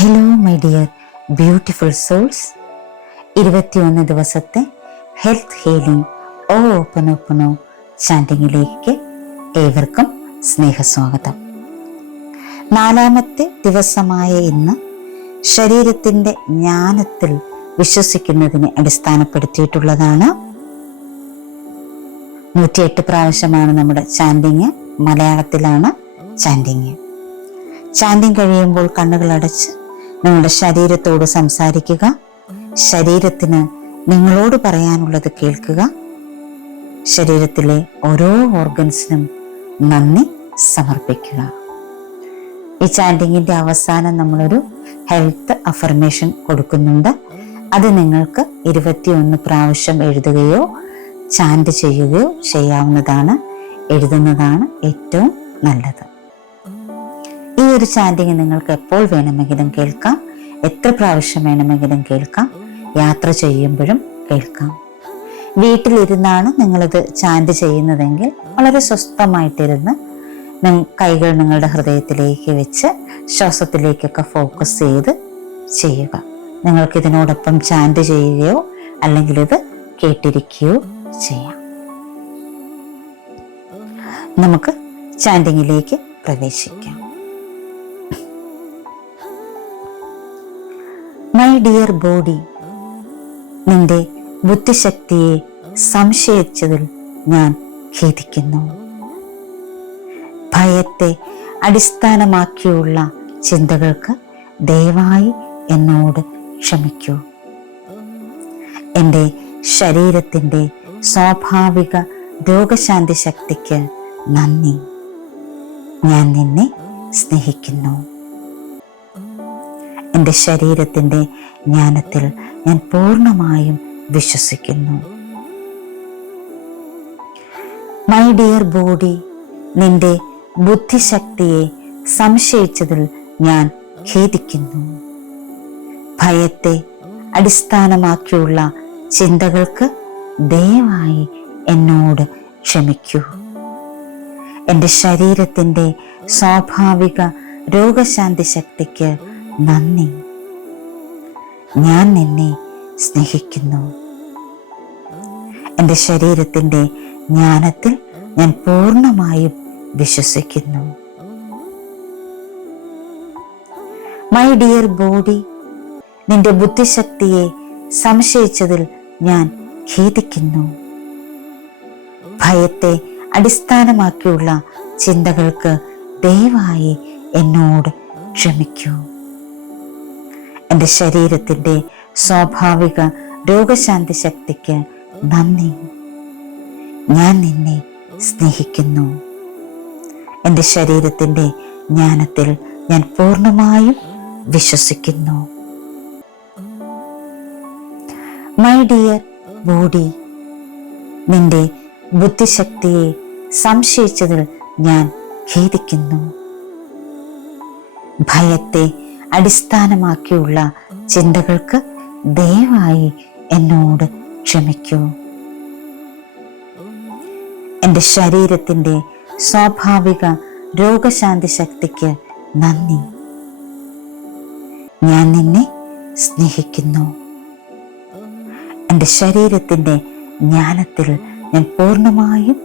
Hello my dear beautiful souls, 21 ദിവസത്തെ health healing ഓപ്പനോ ചാൻഡിങ്ങിലേക്ക് ഏവർക്കും സ്നേഹസ്വാഗതം. 4ാമത്തെ ദിവസമായ ഇന്ന് ശരീരത്തിൻ്റെ ജ്ഞാനത്തിൽ വിശ്വസിക്കുന്നതിനെ അടിസ്ഥാനപ്പെടുത്തിയിട്ടുള്ളതാണ്. 108 പ്രാവശ്യമാണ് നമ്മുടെ ചാൻഡിങ്. മലയാളത്തിലാണ് ചാൻഡിങ്. ചാൻഡിങ് കഴിയുമ്പോൾ കണ്ണുകൾ അടച്ച് നിങ്ങളുടെ ശരീരത്തോട് സംസാരിക്കുക. ശരീരത്തിന് നിങ്ങളോട് പറയാനുള്ളത് കേൾക്കുക. ശരീരത്തിലെ ഓരോ ഓർഗൻസിനും നന്ദി സമർപ്പിക്കുക. ഈ ചാൻഡിങ്ങിൻ്റെ അവസാനം നമ്മളൊരു ഹെൽത്ത് അഫർമേഷൻ കൊടുക്കുന്നുണ്ട്. അത് നിങ്ങൾക്ക് 21 പ്രാവശ്യം എഴുതുകയോ ചാൻഡ് ചെയ്യുകയോ ചെയ്യാവുന്നതാണ്. എഴുതുന്നതാണ് ഏറ്റവും നല്ലത്. ഈ ഒരു ചാൻഡിങ് നിങ്ങൾക്ക് എപ്പോൾ വേണമെങ്കിലും കേൾക്കാം, എത്ര പ്രാവശ്യം വേണമെങ്കിലും കേൾക്കാം, യാത്ര ചെയ്യുമ്പോഴും കേൾക്കാം. വീട്ടിലിരുന്നാണ് നിങ്ങളിത് ചാൻഡ് ചെയ്യുന്നതെങ്കിൽ വളരെ സ്വസ്ഥമായിട്ടിരുന്ന് കൈകൾ നിങ്ങളുടെ ഹൃദയത്തിലേക്ക് വെച്ച് ശ്വാസത്തിലേക്കൊക്കെ ഫോക്കസ് ചെയ്ത് ചെയ്യുക. നിങ്ങൾക്കിതിനോടൊപ്പം ചാൻഡ് ചെയ്യുകയോ അല്ലെങ്കിൽ ഇത് കേട്ടിരിക്കുകയോ ചെയ്യാം. നമുക്ക് ചാൻഡിങ്ങിലേക്ക് പ്രവേശിക്കാം. മൈ ഡിയർ ബോഡി, നിന്റെ ബുദ്ധിശക്തിയെ സംശയിച്ചതിൽ ഞാൻ ഖേദിക്കുന്നു. ഭയത്തെ അടിസ്ഥാനമാക്കിയുള്ള ചിന്തകൾക്ക് ദയവായി എന്നോട് ക്ഷമിക്കൂ. എൻ്റെ ശരീരത്തിൻ്റെ സ്വാഭാവിക രോഗശാന്തി ശക്തിക്ക് നന്ദി. ഞാൻ നിന്നെ സ്നേഹിക്കുന്നു. എൻ്റെ ശരീരത്തിൻ്റെ ജ്ഞാനത്തിൽ ഞാൻ പൂർണ്ണമായും വിശ്വസിക്കുന്നു. മൈ ഡിയർ ബോഡി, നിന്റെ ബുദ്ധിശക്തിയെ സംശയിച്ചതിൽ ഞാൻ ഖേദിക്കുന്നു. ഭയത്തെ അടിസ്ഥാനമാക്കിയുള്ള ചിന്തകൾക്ക് ദയവായി എന്നോട് ക്ഷമിക്കൂ. എൻ്റെ ശരീരത്തിൻ്റെ സ്വാഭാവിക രോഗശാന്തി ശക്തിക്ക് നന്ദി. ഞാൻ നിന്നെ സ്നേഹിക്കുന്നു. എൻ്റെ ശരീരത്തിൻ്റെ ജ്ഞാനത്തിൽ ഞാൻ പൂർണ്ണമായും വിശ്വസിക്കുന്നു. മൈ ഡിയർ ബോഡി, നിന്റെ ബുദ്ധിശക്തിയെ സംശയിച്ചതിൽ ഞാൻ ഖേദിക്കുന്നു. ഭയത്തെ അടിസ്ഥാനമാക്കിയുള്ള ചിന്തകൾക്ക് ദയവായി എന്നോട് ക്ഷമിക്കൂ. എൻ്റെ ശരീരത്തിൻ്റെ സ്വാഭാവിക രോഗശാന്തി ശക്തിക്ക് നന്ദി. ഞാൻ നിന്നെ സ്നേഹിക്കുന്നു. എൻ്റെ ശരീരത്തിൻ്റെ ജ്ഞാനത്തിൽ ഞാൻ പൂർണ്ണമായും വിശ്വസിക്കുന്നു. മൈ ഡിയർ ബോഡി, നിന്റെ ബുദ്ധിശക്തിയെ സംശയിച്ചതിൽ ഞാൻ ഖേദിക്കുന്നു. ഭയത്തെ അടിസ്ഥാനമാക്കിയുള്ള ചിന്തകൾക്ക് ദയവായി എന്നോട് ക്ഷമിക്കൂ. എൻ്റെ ശരീരത്തിൻ്റെ സ്വാഭാവിക രോഗശാന്തി ശക്തിക്ക് നന്ദി. ഞാൻ നിന്നെ സ്നേഹിക്കുന്നു. എൻ്റെ ശരീരത്തിൻ്റെ ജ്ഞാനത്തിൽ ഞാൻ പൂർണ്ണമായും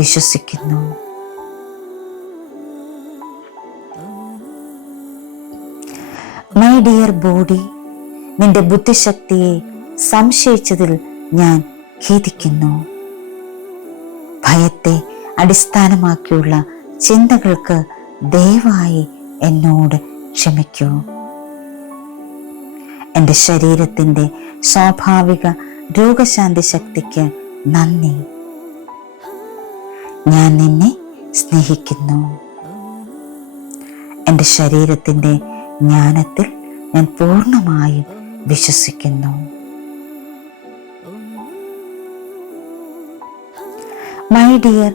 വിശ്വസിക്കുന്നു. മൈ ഡിയർ ബോഡി, നിന്റെ ബുദ്ധിശക്തിയെ സംശയിച്ചതിൽ ഞാൻ ഖേദിക്കുന്നു. ഭയത്തെ അടിസ്ഥാനമാക്കിയുള്ള ചിന്തകൾക്ക് ദയവായി എന്നോട് ക്ഷമിക്കൂ. എൻ്റെ ശരീരത്തിൻ്റെ സ്വാഭാവിക രോഗശാന്തി ശക്തിക്ക് നന്ദി. ഞാൻ നിന്നെ സ്നേഹിക്കുന്നു. എൻ്റെ ശരീരത്തിൻ്റെ ജ്ഞാനത്തിൽ ഞാൻ പൂർണ്ണമായും വിശ്വസിക്കുന്നു. മൈ ഡിയർ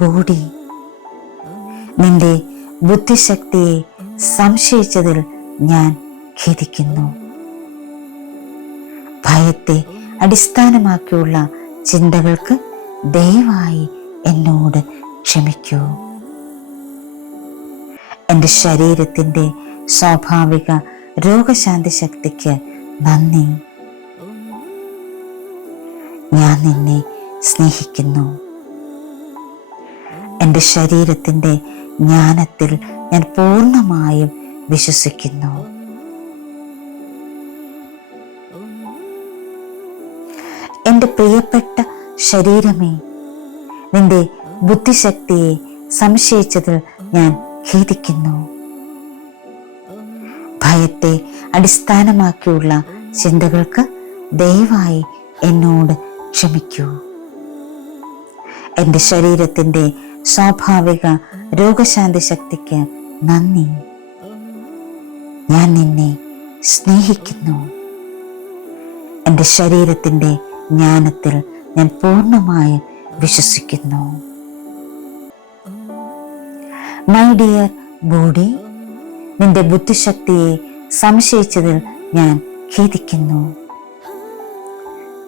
ബോഡി, നിന്റെ ബുദ്ധിശക്തിയെ സംശയിച്ചതിൽ ഞാൻ ഖേദിക്കുന്നു. ഭയത്തെ അടിസ്ഥാനമാക്കിയുള്ള ചിന്തകൾക്ക് ദയവായി എന്നോട് ക്ഷമിക്കൂ. എൻ്റെ ശരീരത്തിൻ്റെ സ്വാഭാവിക രോഗശാന്തി ശക്തിക്ക് നന്ദി. ഞാൻ നിന്നെ സ്നേഹിക്കുന്നു. എൻ്റെ ശരീരത്തിൻ്റെ ജ്ഞാനത്തിൽ ഞാൻ പൂർണ്ണമായും വിശ്വസിക്കുന്നു. എൻ്റെ പ്രിയപ്പെട്ട ശരീരമേ, നിന്റെ ബുദ്ധിശക്തിയെ സംശയിച്ചതിൽ ഞാൻ ഖേദിക്കുന്നു. ഭയത്തെ അടിസ്ഥാനമാക്കിയുള്ള ചിന്തകൾക്ക് ദയവായി എന്നോട് ക്ഷമിക്കൂ. എൻ്റെ ശരീരത്തിൻ്റെ സ്വാഭാവിക രോഗശാന്തി ശക്തിക്ക് നന്ദി. ഞാൻ നിന്നെ സ്നേഹിക്കുന്നു. എൻ്റെ ശരീരത്തിൻ്റെ ജ്ഞാനത്തിൽ ഞാൻ പൂർണ്ണമായും വിശ്വസിക്കുന്നു. മൈ ഡിയർ ബോഡി, നിന്റെ ബുദ്ധിശക്തിയെ സംശയിച്ചതിൽ ഞാൻ ഖേദിക്കുന്നു.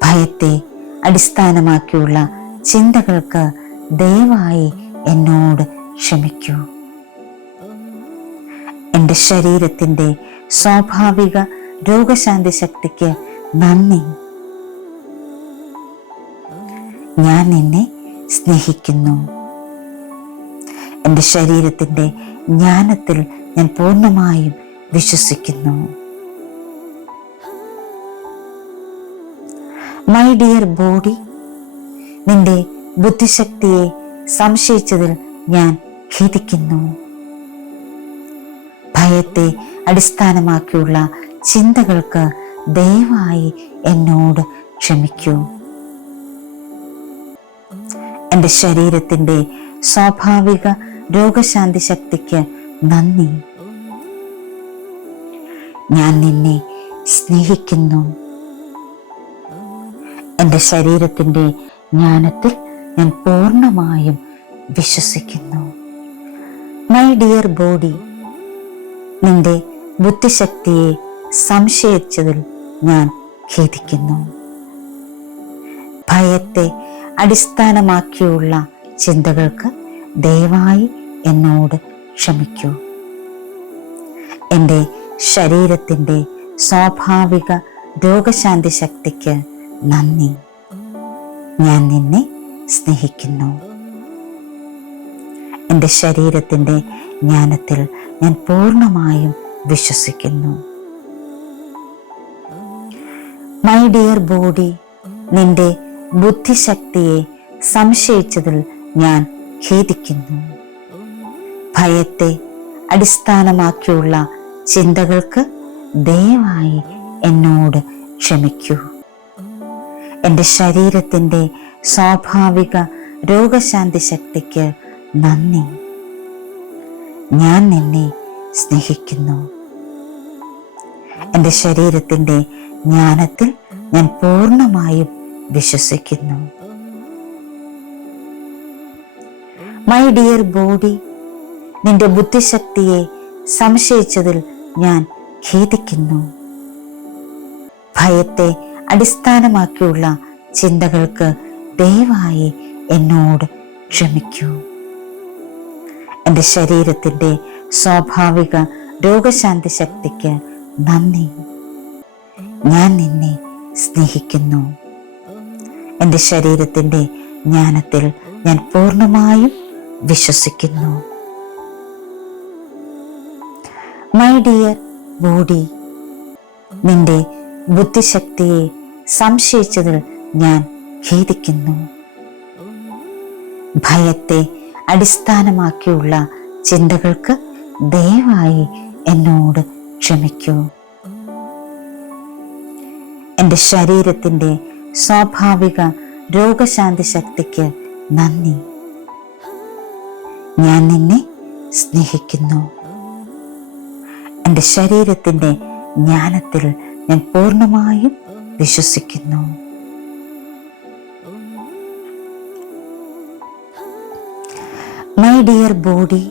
ഭയത്തെ അടിസ്ഥാനമാക്കിയുള്ള ചിന്തകൾക്ക് ദയവായി എന്നോട് ക്ഷമിക്കൂ. എൻ്റെ ശരീരത്തിൻ്റെ സ്വാഭാവിക രോഗശാന്തി ശക്തിക്ക് നന്ദി. ഞാൻ നിന്നെ സ്നേഹിക്കുന്നു. എൻ്റെ ശരീരത്തിൻ്റെ ജ്ഞാനത്തിൽ ഞാൻ പൂർണ്ണമായും വിശ്വസിക്കുന്നു. മൈ ഡിയർ ബോഡി, നിന്റെ ബുദ്ധിശക്തിയെ സംശയിച്ചതിൽ ഞാൻ ഖേദിക്കുന്നു. ഭയത്തെ അടിസ്ഥാനമാക്കിയുള്ള ചിന്തകൾക്ക് ദയവായി എന്നോട് ക്ഷമിക്കൂ. എൻ്റെ ശരീരത്തിൻ്റെ സ്വാഭാവിക രോഗശാന്തി ശക്തിക്ക് നന്ദി. ഞാൻ നിന്നെ സ്നേഹിക്കുന്നു. എൻ്റെ ശരീരത്തിൻ്റെ ജ്ഞാനത്തിൽ ഞാൻ പൂർണ്ണമായും വിശ്വസിക്കുന്നു. മൈ ഡിയർ ബോഡി, നിന്റെ ബുദ്ധിശക്തിയെ സംശയിച്ചതിൽ ഞാൻ ഖേദിക്കുന്നു. ഭയത്തെ അടിസ്ഥാനമാക്കിയുള്ള ചിന്തകൾക്ക് ദയവായി എന്നോട് ക്ഷമിക്കൂ. എൻ്റെ ശരീരത്തിൻ്റെ സ്വാഭാവിക രോഗശാന്തി ശക്തിക്ക് നന്ദി. ഞാൻ നിന്നെ സ്നേഹിക്കുന്നു. എൻ്റെ ശരീരത്തിൻ്റെ ജ്ഞാനത്തിൽ ഞാൻ പൂർണ്ണമായും വിശ്വസിക്കുന്നു. മൈ ഡിയർ ബോഡി, നിന്റെ ബുദ്ധിശക്തിയെ സംശയിച്ചതിൽ ഞാൻ ഖേദിക്കുന്നു. ഭയത്തെ അടിസ്ഥാനമാക്കിയുള്ള ചിന്തകൾക്ക് ദയവായി എന്നോട് ക്ഷമിക്കൂ. എൻ്റെ ശരീരത്തിൻ്റെ സ്വാഭാവിക രോഗശാന്തി ശക്തിക്ക് നന്ദി. ഞാൻ നിന്നെ സ്നേഹിക്കുന്നു. എൻ്റെ ശരീരത്തിൻ്റെ ജ്ഞാനത്തിൽ ഞാൻ പൂർണ്ണമായും വിശ്വസിക്കുന്നു. മൈ ഡിയർ ബോഡി, നിന്റെ ബുദ്ധിശക്തിയെ സംശയിച്ചതിൽ ഞാൻ ഖേദിക്കുന്നു. ഭയത്തെ അടിസ്ഥാനമാക്കിയുള്ള ചിന്തകൾക്ക് ദയവായി എന്നോട് ക്ഷമിക്കൂ. എൻ്റെ ശരീരത്തിൻ്റെ സ്വാഭാവിക രോഗശാന്തി ശക്തിക്ക് നന്ദി. ഞാൻ നിന്നെ സ്നേഹിക്കുന്നു. എൻ്റെ ശരീരത്തിൻ്റെ ജ്ഞാനത്തിൽ ഞാൻ പൂർണ്ണമായും വിശ്വസിക്കുന്നു. മൈ ഡിയർ ബോഡി, നിന്റെ ബുദ്ധിശക്തിയെ സംശയിച്ചതിൽ ഞാൻ ഖേദിക്കുന്നു. ഭയത്തെ അടിസ്ഥാനമാക്കിയുള്ള ചിന്തകൾക്ക് ദയവായി എന്നോട് ക്ഷമിക്കൂ. എൻ്റെ ശരീരത്തിൻ്റെ സ്വാഭാവിക രോഗശാന്തി ശക്തിക്ക് നന്ദി. ഞാൻ നിന്നെ സ്നേഹിക്കുന്നു. എൻ്റെ ശരീരത്തിൻ്റെ ജ്ഞാനത്തിൽ ഞാൻ പൂർണ്ണമായും വിശ്വസിക്കുന്നു. മൈ ഡിയർ ബോഡി,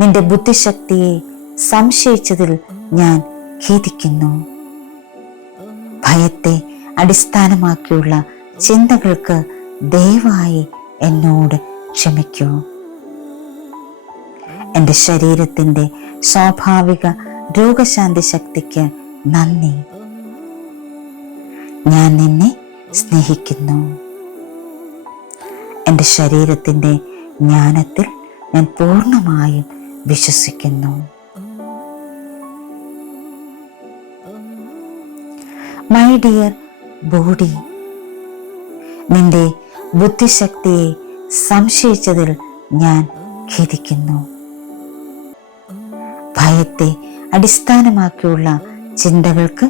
നിന്റെ ബുദ്ധിശക്തിയെ സംശയിച്ചതിൽ ഞാൻ ഖേദിക്കുന്നു. ഭയത്തെ അടിസ്ഥാനമാക്കിയുള്ള ചിന്തകൾക്ക് ദയവായി എന്നോട് ക്ഷമിക്കൂ. എൻ്റെ ശരീരത്തിൻ്റെ സ്വാഭാവിക രോഗശാന്തി ശക്തിക്ക് നന്ദി. ഞാൻ നിന്നെ സ്നേഹിക്കുന്നു. എൻ്റെ ശരീരത്തിൻ്റെ ജ്ഞാനത്തിൽ ഞാൻ പൂർണ്ണമായും വിശ്വസിക്കുന്നു. മൈ ഡിയർ ബോഡി, നിന്റെ ബുദ്ധിശക്തിയെ സംശയിച്ചതിൽ ഞാൻ ഖേദിക്കുന്നു. ഭയത്തെ അടിസ്ഥാനമാക്കിയുള്ള ചിന്തകൾക്ക്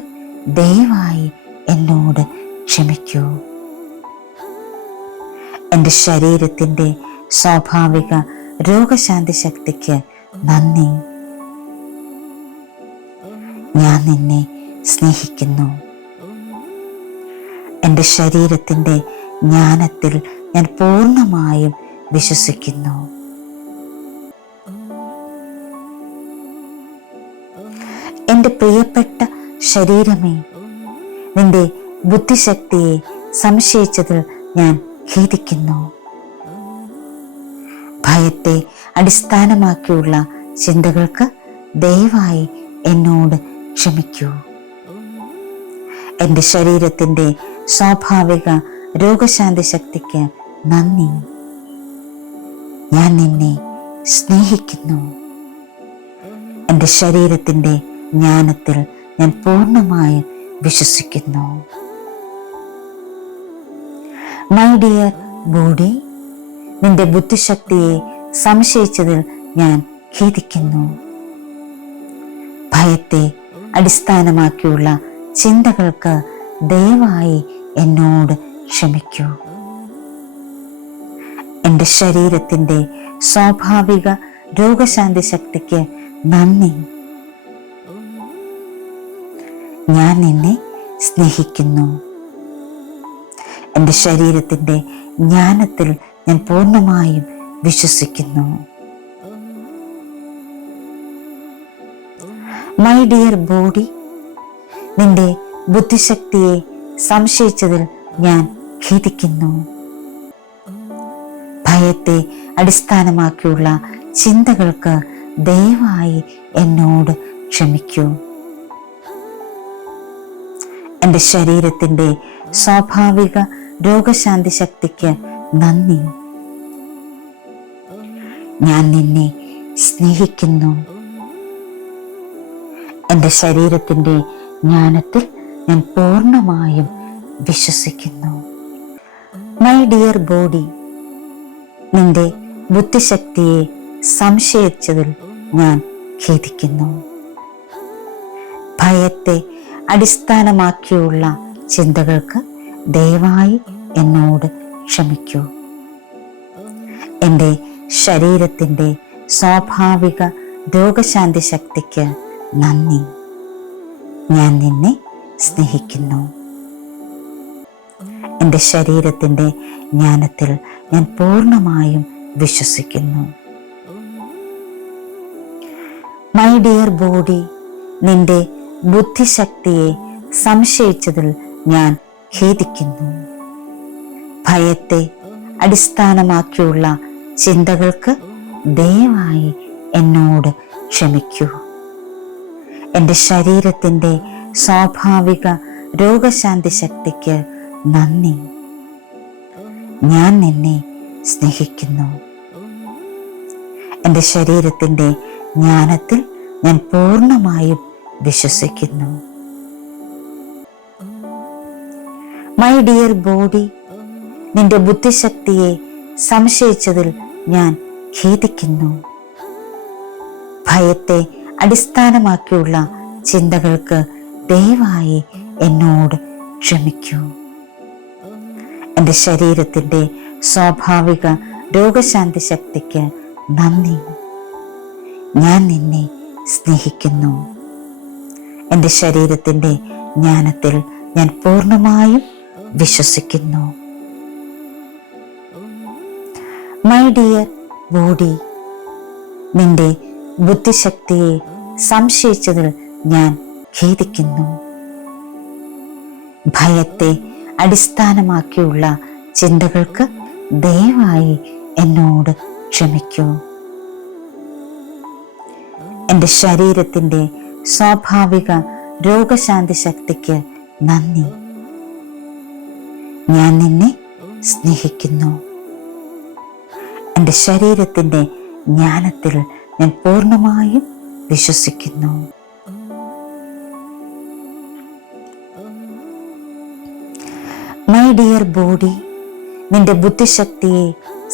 ദയവായി എന്നോട് ക്ഷമിക്കൂ. എൻ്റെ ശരീരത്തിൻ്റെ സ്വാഭാവിക രോഗശാന്തി ശക്തിക്ക് നന്ദി. ഞാൻ നിന്നെ സ്നേഹിക്കുന്നു. എൻ്റെ ശരീരത്തിൻ്റെ ജ്ഞാനത്തിൽ ഞാൻ പൂർണ്ണമായും വിശ്വസിക്കുന്നു. എൻ്റെ പ്രിയപ്പെട്ട ശരീരമേ, നിന്റെ ബുദ്ധിശക്തിയെ സംശയിച്ചതിൽ ഞാൻ ഖേദിക്കുന്നു. ഭയത്തെ അടിസ്ഥാനമാക്കിയുള്ള ചിന്തകൾക്ക് ദയവായി എന്നോട് ക്ഷമിക്കൂ. എൻ്റെ ശരീരത്തിൻ്റെ സ്വാഭാവിക രോഗശാന്തി ശക്തിക്ക് നന്ദി. ഞാൻ നിന്നെ സ്നേഹിക്കുന്നു. എൻ്റെ ശരീരത്തിൻ്റെ ജ്ഞാനത്തിൽ ഞാൻ പൂർണ്ണമായും വിശ്വസിക്കുന്നു. മൈ ഡിയർ ബോഡി, നിന്റെ ബുദ്ധിശക്തിയെ സംശയിച്ചതിൽ ഞാൻ ഖേദിക്കുന്നു. ഭയത്തെ അടിസ്ഥാനമാക്കിയുള്ള ചിന്തകൾക്ക് ദയവായി എന്നോട് ക്ഷമിക്കൂ. എൻ്റെ ശരീരത്തിൻ്റെ സ്വാഭാവിക രോഗശാന്തി ശക്തിക്ക് നന്ദി. ഞാൻ നിന്നെ സ്നേഹിക്കുന്നു. എൻ്റെ ശരീരത്തിൻ്റെ ജ്ഞാനത്തിൽ ഞാൻ പൂർണ്ണമായും വിശ്വസിക്കുന്നു. മൈ ഡിയർ ബോഡി, നിന്റെ ബുദ്ധിശക്തിയെ സംശയിച്ചതിൽ ഞാൻ ഖേദിക്കുന്നു. ഭയത്തെ അടിസ്ഥാനമാക്കിയുള്ള ചിന്തകൾക്ക് ദയവായി എന്നോട് ക്ഷമിക്കൂ. എൻ്റെ ശരീരത്തിൻ്റെ സ്വാഭാവിക രോഗശാന്തി ശക്തിക്ക് നന്ദി. ഞാൻ നിന്നെ സ്നേഹിക്കുന്നു. എൻ്റെ ശരീരത്തിൻ്റെ ജ്ഞാനത്തിൽ ഞാൻ പൂർണ്ണമായും വിശ്വസിക്കുന്നു. മൈ ഡിയർ ബോഡി, നിന്റെ ബുദ്ധിശക്തിയെ സംശയിച്ചതിൽ ഞാൻ ഖേദിക്കുന്നു. ഭയത്തെ അടിസ്ഥാനമാക്കിയുള്ള ചിന്തകൾക്ക് ദയവായി എന്നോട് ക്ഷമിക്കൂ. എൻ്റെ ശരീരത്തിൻ്റെ സ്വാഭാവിക രോഗശാന്തി ശക്തിക്ക് നന്ദി. ഞാൻ നിന്നെ സ്നേഹിക്കുന്നു. എൻ്റെ ശരീരത്തിൻ്റെ ജ്ഞാനത്തിൽ ഞാൻ പൂർണ്ണമായും വിശ്വസിക്കുന്നു. മൈ ഡിയർ ബോഡി, നിന്റെ ബുദ്ധിശക്തിയെ സംശയിച്ചതിൽ ഞാൻ ഖേദിക്കുന്നു. ഭയത്തെ അടിസ്ഥാനമാക്കിയുള്ള ചിന്തകൾക്ക് ദയവായി എന്നോട് ക്ഷമിക്കൂ. എൻ്റെ ശരീരത്തിൻ്റെ സ്വാഭാവിക രോഗശാന്തി ശക്തിക്ക് നന്ദി. ഞാൻ നിന്നെ സ്നേഹിക്കുന്നു. എൻ്റെ ശരീരത്തിൻ്റെ ജ്ഞാനത്തിൽ ഞാൻ പൂർണ്ണമായും വിശ്വസിക്കുന്നു. മൈ ഡിയർ ബോഡി, നിന്റെ ബുദ്ധിശക്തിയെ സംശയിച്ചതിൽ ഞാൻ ഖേദിക്കുന്നു. ഭയത്തെ അടിസ്ഥാനമാക്കിയുള്ള ചിന്തകൾക്ക് ദയവായി എന്നോട് ക്ഷമിക്കൂ. എൻ്റെ ശരീരത്തിൻ്റെ സ്വാഭാവിക രോഗശാന്തി ശക്തിക്ക് നന്ദി. ഞാൻ നിന്നെ സ്നേഹിക്കുന്നു. എൻ്റെ ശരീരത്തിൻ്റെ ജ്ഞാനത്തിൽ ഞാൻ പൂർണ്ണമായും വിശ്വസിക്കുന്നു. മൈ ഡിയർ ബോഡി, നിന്റെ ബുദ്ധിശക്തിയെ സംശയിച്ചതിൽ ഞാൻ ഖേദിക്കുന്നു. ഭയത്തെ അടിസ്ഥാനമാക്കിയുള്ള ചിന്തകൾക്ക് ദയവായി എന്നോട് ക്ഷമിക്കൂ. എൻ്റെ ശരീരത്തിൻ്റെ സ്വാഭാവിക രോഗശാന്തി ശക്തിക്ക് നന്ദി. ഞാൻ നിന്നെ സ്നേഹിക്കുന്നു. എൻ്റെ ശരീരത്തിൻ്റെ ജ്ഞാനത്തിൽ ഞാൻ പൂർണ്ണമായും വിശ്വസിക്കുന്നു. മൈ ഡിയർ ബോഡി, നിന്റെ ബുദ്ധിശക്തിയെ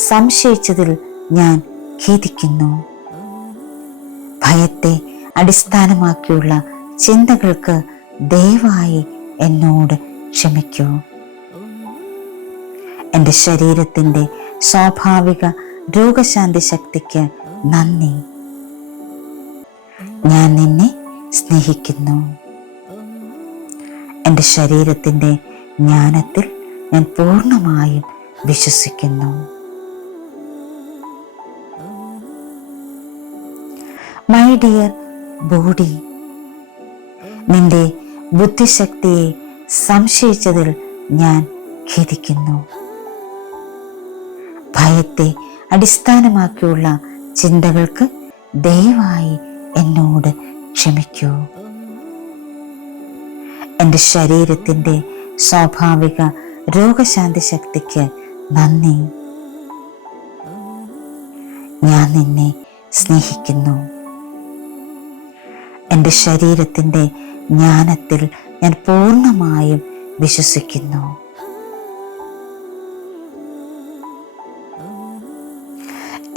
സംശയിച്ചതിൽ ഞാൻ ഖേദിക്കുന്നു. ഭയത്തെ അടിസ്ഥാനമാക്കിയുള്ള ചിന്തകൾക്ക് ദയവായി എന്നോട് ക്ഷമിക്കൂ. എൻ്റെ ശരീരത്തിൻ്റെ സ്വാഭാവിക രോഗശാന്തി ശക്തിക്ക് നന്ദി. ഞാൻ നിന്നെ സ്നേഹിക്കുന്നു. എൻ്റെ ശരീരത്തിൻ്റെ ജ്ഞാനത്തിൽ ഞാൻ പൂർണ്ണമായും വിശ്വസിക്കുന്നു. മൈ ഡിയർ ബോഡി, നിന്റെ ബുദ്ധിശക്തിയെ സംശയിച്ചതിൽ ഞാൻ ഖേദിക്കുന്നു. ഭയത്തെ അടിസ്ഥാനമാക്കിയുള്ള ചിന്തകൾക്ക് ദയവായി എന്നോട് ക്ഷമിക്കൂ. എൻ്റെ ശരീരത്തിൻ്റെ സ്വാഭാവിക രോഗശാന്തി ശക്തിക്ക് നന്ദി. ഞാൻ നിന്നെ സ്നേഹിക്കുന്നു. എൻ്റെ ശരീരത്തിൻ്റെ ജ്ഞാനത്തിൽ ഞാൻ പൂർണ്ണമായും വിശ്വസിക്കുന്നു.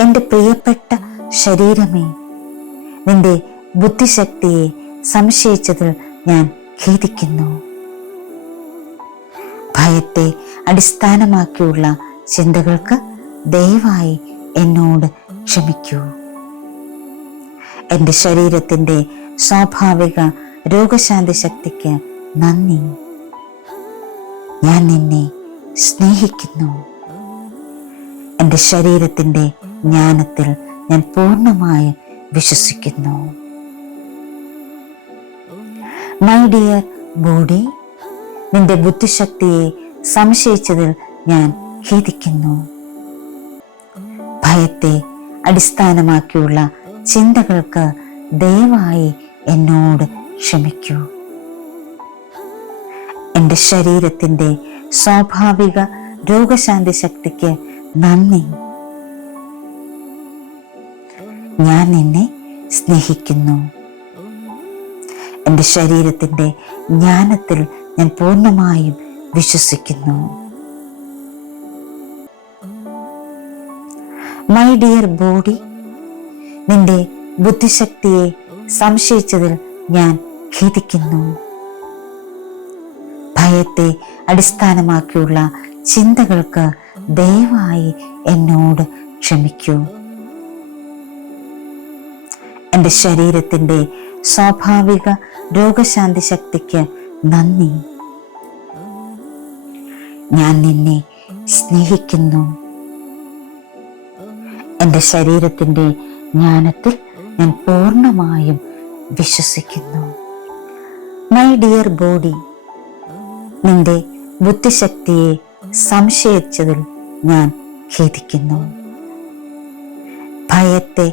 എൻ്റെ പ്രിയപ്പെട്ട ശരീരമേ, നിന്റെ ബുദ്ധിശക്തിയെ സംശയിച്ചതിൽ ഞാൻ ഖേദിക്കുന്നു. ഭയത്തെ അടിസ്ഥാനമാക്കിയുള്ള ചിന്തകൾക്ക് ദയവായി എന്നോട് ക്ഷമിക്കൂ. എൻ്റെ ശരീരത്തിൻ്റെ സ്വാഭാവിക രോഗശാന്തി ശക്തിക്ക് നന്ദി. ഞാൻ നിന്നെ സ്നേഹിക്കുന്നു. എൻ്റെ ശരീരത്തിൻ്റെ ജ്ഞാനത്തിൽ ഞാൻ പൂർണ്ണമായും വിശ്വസിക്കുന്നു. മൈ ഡിയർ ബോഡി, നിന്റെ ബുദ്ധിശക്തിയെ സംശയിച്ചതിൽ ഞാൻ ഖേദിക്കുന്നു. ഭയത്തെ അടിസ്ഥാനമാക്കിയുള്ള ചിന്തകൾക്ക് ദയവായി എന്നോട് ക്ഷമിക്കൂ. എൻ്റെ ശരീരത്തിൻ്റെ സ്വാഭാവിക രോഗശാന്തി ശക്തിക്ക് നന്ദി. ഞാൻ നിന്നെ സ്നേഹിക്കുന്നു. എൻ്റെ ശരീരത്തിൻ്റെ ജ്ഞാനത്തിൽ ഞാൻ പൂർണ്ണമായും വിശ്വസിക്കുന്നു. മൈ ഡിയർ ബോഡി, നിന്റെ ബുദ്ധിശക്തിയെ സംശയിച്ചതിൽ ഞാൻ ഖേദിക്കുന്നു. ഭയത്തെ അടിസ്ഥാനമാക്കിയുള്ള ചിന്തകൾക്ക് ദയവായി എന്നോട് ക്ഷമിക്കൂ. എൻ്റെ ശരീരത്തിൻ്റെ സ്വാഭാവിക രോഗശാന്തി ശക്തിക്ക് നന്ദി. ഞാൻ നിന്നെ സ്നേഹിക്കുന്നു. എൻ്റെ ശരീരത്തിൻ്റെ ജ്ഞാനത്തിൽ ഞാൻ പൂർണ്ണമായും വിശ്വസിക്കുന്നു. മൈ ഡിയർ ബോഡി, നിന്റെ ബുദ്ധിശക്തിയെ സംശയിച്ചതിൽ ഞാൻ ഖേദിക്കുന്നു. ഭയത്തെ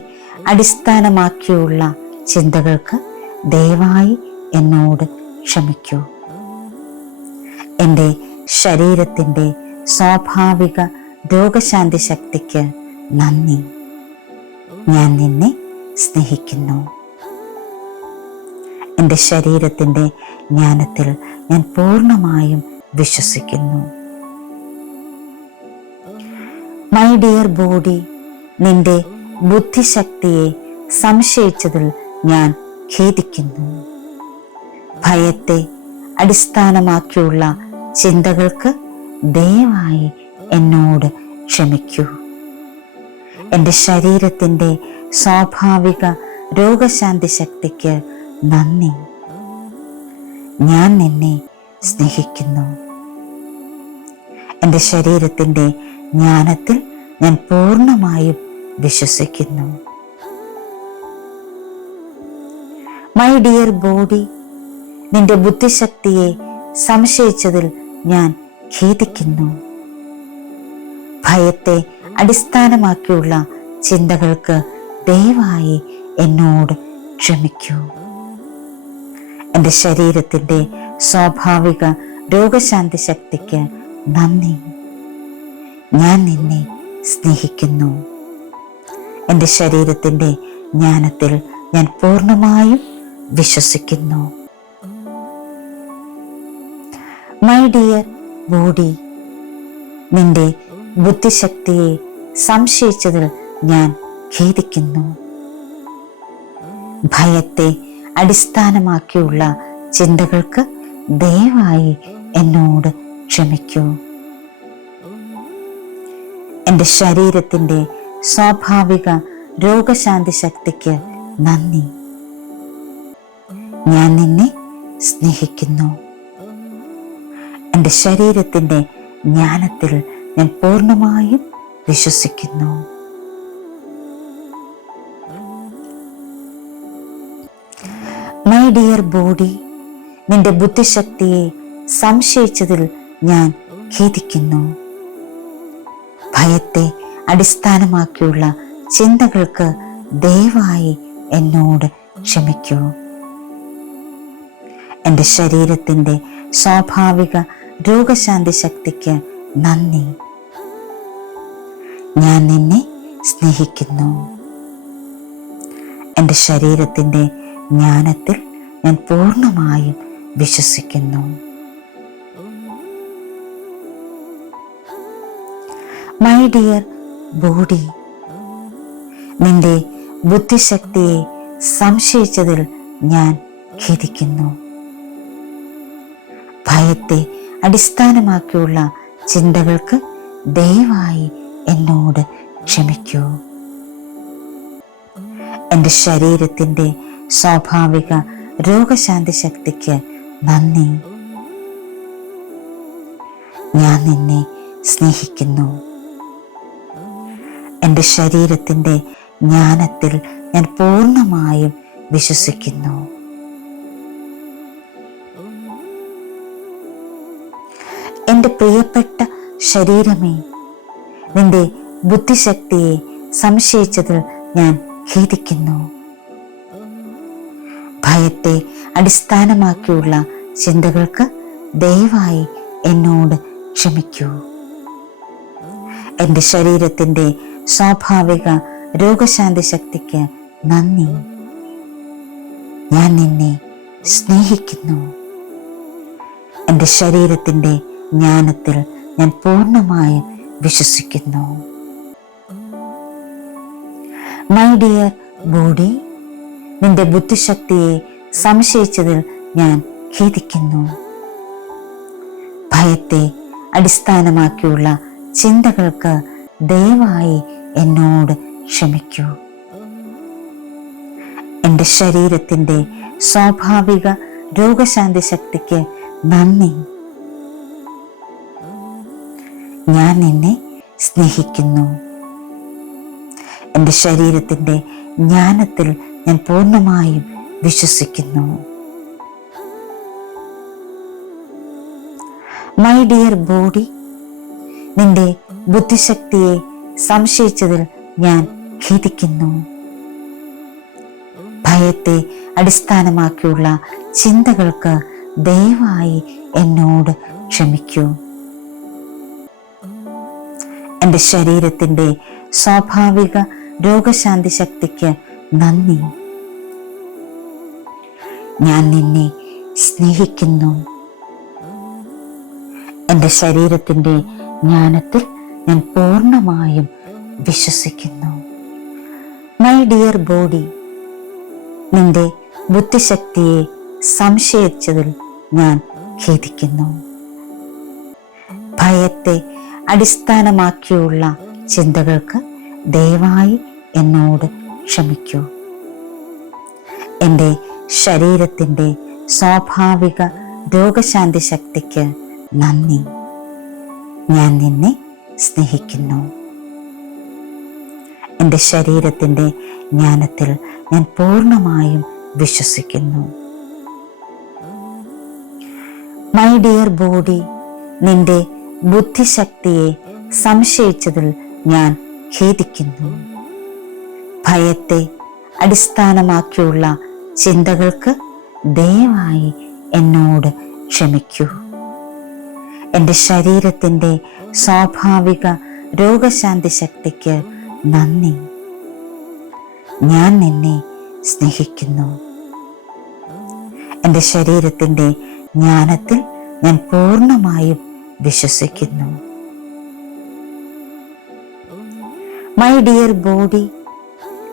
അടിസ്ഥാനമാക്കിയുള്ള ചിന്തകൾക്ക് ദയവായി എന്നോട് ക്ഷമിക്കൂ. എൻ്റെ ശരീരത്തിൻ്റെ സ്വാഭാവിക രോഗശാന്തി ശക്തിക്ക് നന്ദി. ഞാൻ നിന്നെ സ്നേഹിക്കുന്നു. എൻ്റെ ശരീരത്തിൻ്റെ ജ്ഞാനത്തിൽ ഞാൻ പൂർണ്ണമായും വിശ്വസിക്കുന്നു. മൈ ഡിയർ ബോഡി, നിന്റെ ബുദ്ധിശക്തിയെ സംശയിച്ചതിൽ ഞാൻ ഖേദിക്കുന്നു. ഭയത്തെ അടിസ്ഥാനമാക്കിയുള്ള ചിന്തകൾക്ക് ദയവായി എന്നോട് ക്ഷമിക്കൂ. എൻ്റെ ശരീരത്തിൻ്റെ സ്വാഭാവിക രോഗശാന്തി ശക്തിക്ക് നന്ദി. ഞാൻ നിന്നെ സ്നേഹിക്കുന്നു. എൻ്റെ ശരീരത്തിൻ്റെ ജ്ഞാനത്തിൽ ഞാൻ പൂർണ്ണമായും വിശ്വസിക്കുന്നു. മൈ ഡിയർ ബോഡി, നിന്റെ ബുദ്ധിശക്തിയെ സംശയിച്ചതിൽ ഞാൻ ഖേദിക്കുന്നു. ഭയത്തെ അടിസ്ഥാനമാക്കിയുള്ള ചിന്തകൾക്ക് ദയവായി എന്നോട് ക്ഷമിക്കൂ. എൻ്റെ ശരീരത്തിൻ്റെ സ്വാഭാവിക രോഗശാന്തി ശക്തിക്ക് നന്ദി. ഞാൻ നിന്നെ സ്നേഹിക്കുന്നു. എൻ്റെ ശരീരത്തിൻ്റെ ജ്ഞാനത്തിൽ ഞാൻ പൂർണ്ണമായും വിശ്വസിക്കുന്നു. മൈ ഡിയർ ബോഡി, നിന്റെ ബുദ്ധിശക്തിയെ സംശയിച്ചതിൽ ഞാൻ ഖേദിക്കുന്നു. ഭയത്തെ അടിസ്ഥാനമാക്കിയുള്ള ചിന്തകൾക്ക് ദയവായി എന്നോട് ക്ഷമിക്കൂ. എൻ്റെ ശരീരത്തിൻ്റെ സ്വാഭാവിക രോഗശാന്തി ശക്തിക്ക് നന്ദി. ഞാൻ നിന്നെ സ്നേഹിക്കുന്നു. എൻ്റെ ശരീരത്തിൻ്റെ ജ്ഞാനത്തിൽ ഞാൻ പൂർണ്ണമായും വിശ്വസിക്കുന്നു. മൈ ഡിയർ ബോഡി, നിന്റെ ബുദ്ധിശക്തിയെ സംശയിച്ചതിൽ ഞാൻ ഖേദിക്കുന്നു. ഭയത്തെ അടിസ്ഥാനമാക്കിയുള്ള ചിന്തകൾക്ക് ദയവായി എന്നോട് ക്ഷമിക്കൂ. എൻ്റെ ശരീരത്തിൻ്റെ സ്വാഭാവിക രോഗശാന്തി ശക്തിക്ക് നന്ദി. ഞാൻ നിന്നെ സ്നേഹിക്കുന്നു. എൻ്റെ ശരീരത്തിൻ്റെ ജ്ഞാനത്തിൽ ഞാൻ പൂർണ്ണമായും വിശ്വസിക്കുന്നു. മൈ ഡിയർ ബോഡി, നിന്റെ ബുദ്ധിശക്തിയെ സംശയിച്ചതിൽ ഞാൻ ഖേദിക്കുന്നു. ഭയത്തെ അടിസ്ഥാനമാക്കിയുള്ള ചിന്തകൾക്ക് ദയവായി എന്നോട് ക്ഷമിക്കൂ. എൻ്റെ ശരീരത്തിൻ്റെ സ്വാഭാവിക രോഗശാന്തി ശക്തിക്ക് നന്ദി. ഞാൻ നിന്നെ സ്നേഹിക്കുന്നു. എൻ്റെ ശരീരത്തിൻ്റെ ജ്ഞാനത്തിൽ ഞാൻ പൂർണ്ണമായും വിശ്വസിക്കുന്നു. എൻ്റെ പ്രിയപ്പെട്ട ശരീരമേ, നിന്റെ ബുദ്ധിശക്തിയെ സംശയിച്ചതിൽ ഞാൻ ഖേദിക്കുന്നു. ഭയത്തെ അടിസ്ഥാനമാക്കിയുള്ള ചിന്തകൾക്ക് ദയവായി എന്നോട് ക്ഷമിക്കൂ. എൻ്റെ ശരീരത്തിൻ്റെ സ്വാഭാവിക രോഗശാന്തി ശക്തിക്ക് നന്ദി. ഞാൻ നിന്നെ സ്നേഹിക്കുന്നു. എൻ്റെ ശരീരത്തിൻ്റെ ജ്ഞാനത്തിൽ ഞാൻ പൂർണ്ണമായും വിശ്വസിക്കുന്നു. മൈ ഡിയർ ബോഡി, നിന്റെ ബുദ്ധിശക്തിയെ സംശയിച്ചതിൽ ഞാൻ ഖേദിക്കുന്നു. ഭയത്തെ അടിസ്ഥാനമാക്കിയുള്ള ചിന്തകൾക്ക് ദയവായി എന്നോട് ക്ഷമിക്കൂ. എൻ്റെ ശരീരത്തിൻ്റെ സ്വാഭാവിക രോഗശാന്തി ശക്തിക്ക് നന്ദി. ഞാൻ നിന്നെ സ്നേഹിക്കുന്നു. എൻ്റെ ശരീരത്തിൻ്റെ ജ്ഞാനത്തിൽ ഞാൻ പൂർണ്ണമായും വിശ്വസിക്കുന്നു. മൈ ഡിയർ ബോഡി, നിന്റെ ബുദ്ധിശക്തിയെ സംശയിച്ചതിൽ ഞാൻ ഖേദിക്കുന്നു. ഭയത്തെ അടിസ്ഥാനമാക്കിയുള്ള ചിന്തകൾക്ക് ദയവായി എന്നോട് ക്ഷമിക്കൂ. എൻ്റെ ശരീരത്തിൻ്റെ സ്വാഭാവിക രോഗശാന്തി ശക്തിക്ക് നന്ദി. ഞാൻ നിന്നെ സ്നേഹിക്കുന്നു. എൻ്റെ ശരീരത്തിൻ്റെ ജ്ഞാനത്തിൽ ഞാൻ പൂർണ്ണമായും വിശ്വസിക്കുന്നു. മൈ ഡിയർ ബോഡി, നിന്റെ ബുദ്ധിശക്തിയെ സംശയിച്ചതിൽ ഞാൻ ഖേദിക്കുന്നു. ഭയത്തെ അടിസ്ഥാനമാക്കിയുള്ള ചിന്തകൾക്ക് ദയവായി എന്നോട് ക്ഷമിക്കൂ. എൻ്റെ ശരീരത്തിൻ്റെ സ്വാഭാവിക രോഗശാന്തി ശക്തിക്ക് നന്ദി. ഞാൻ നിന്നെ സ്നേഹിക്കുന്നു. എൻ്റെ ശരീരത്തിൻ്റെ ജ്ഞാനത്തിൽ ഞാൻ പൂർണ്ണമായും വിശ്വസിക്കുന്നു. മൈ ഡിയർ ബോഡി, നിന്റെ ബുദ്ധിശക്തിയെ സംശയിച്ചതിൽ ഞാൻ ഖേദിക്കുന്നു. ഭയത്തെ അടിസ്ഥാനമാക്കിയുള്ള ചിന്തകൾക്ക് ദയവായി എന്നോട് ക്ഷമിക്കൂ. എൻ്റെ ശരീരത്തിൻ്റെ സ്വാഭാവിക രോഗശാന്തി ശക്തിക്ക് നന്ദി. ഞാൻ നിന്നെ സ്നേഹിക്കുന്നു. എൻ്റെ ശരീരത്തിൻ്റെ ജ്ഞാനത്തിൽ ഞാൻ പൂർണ്ണമായും വിശ്വസിക്കുന്നു. മൈ ഡിയർ ബോഡി,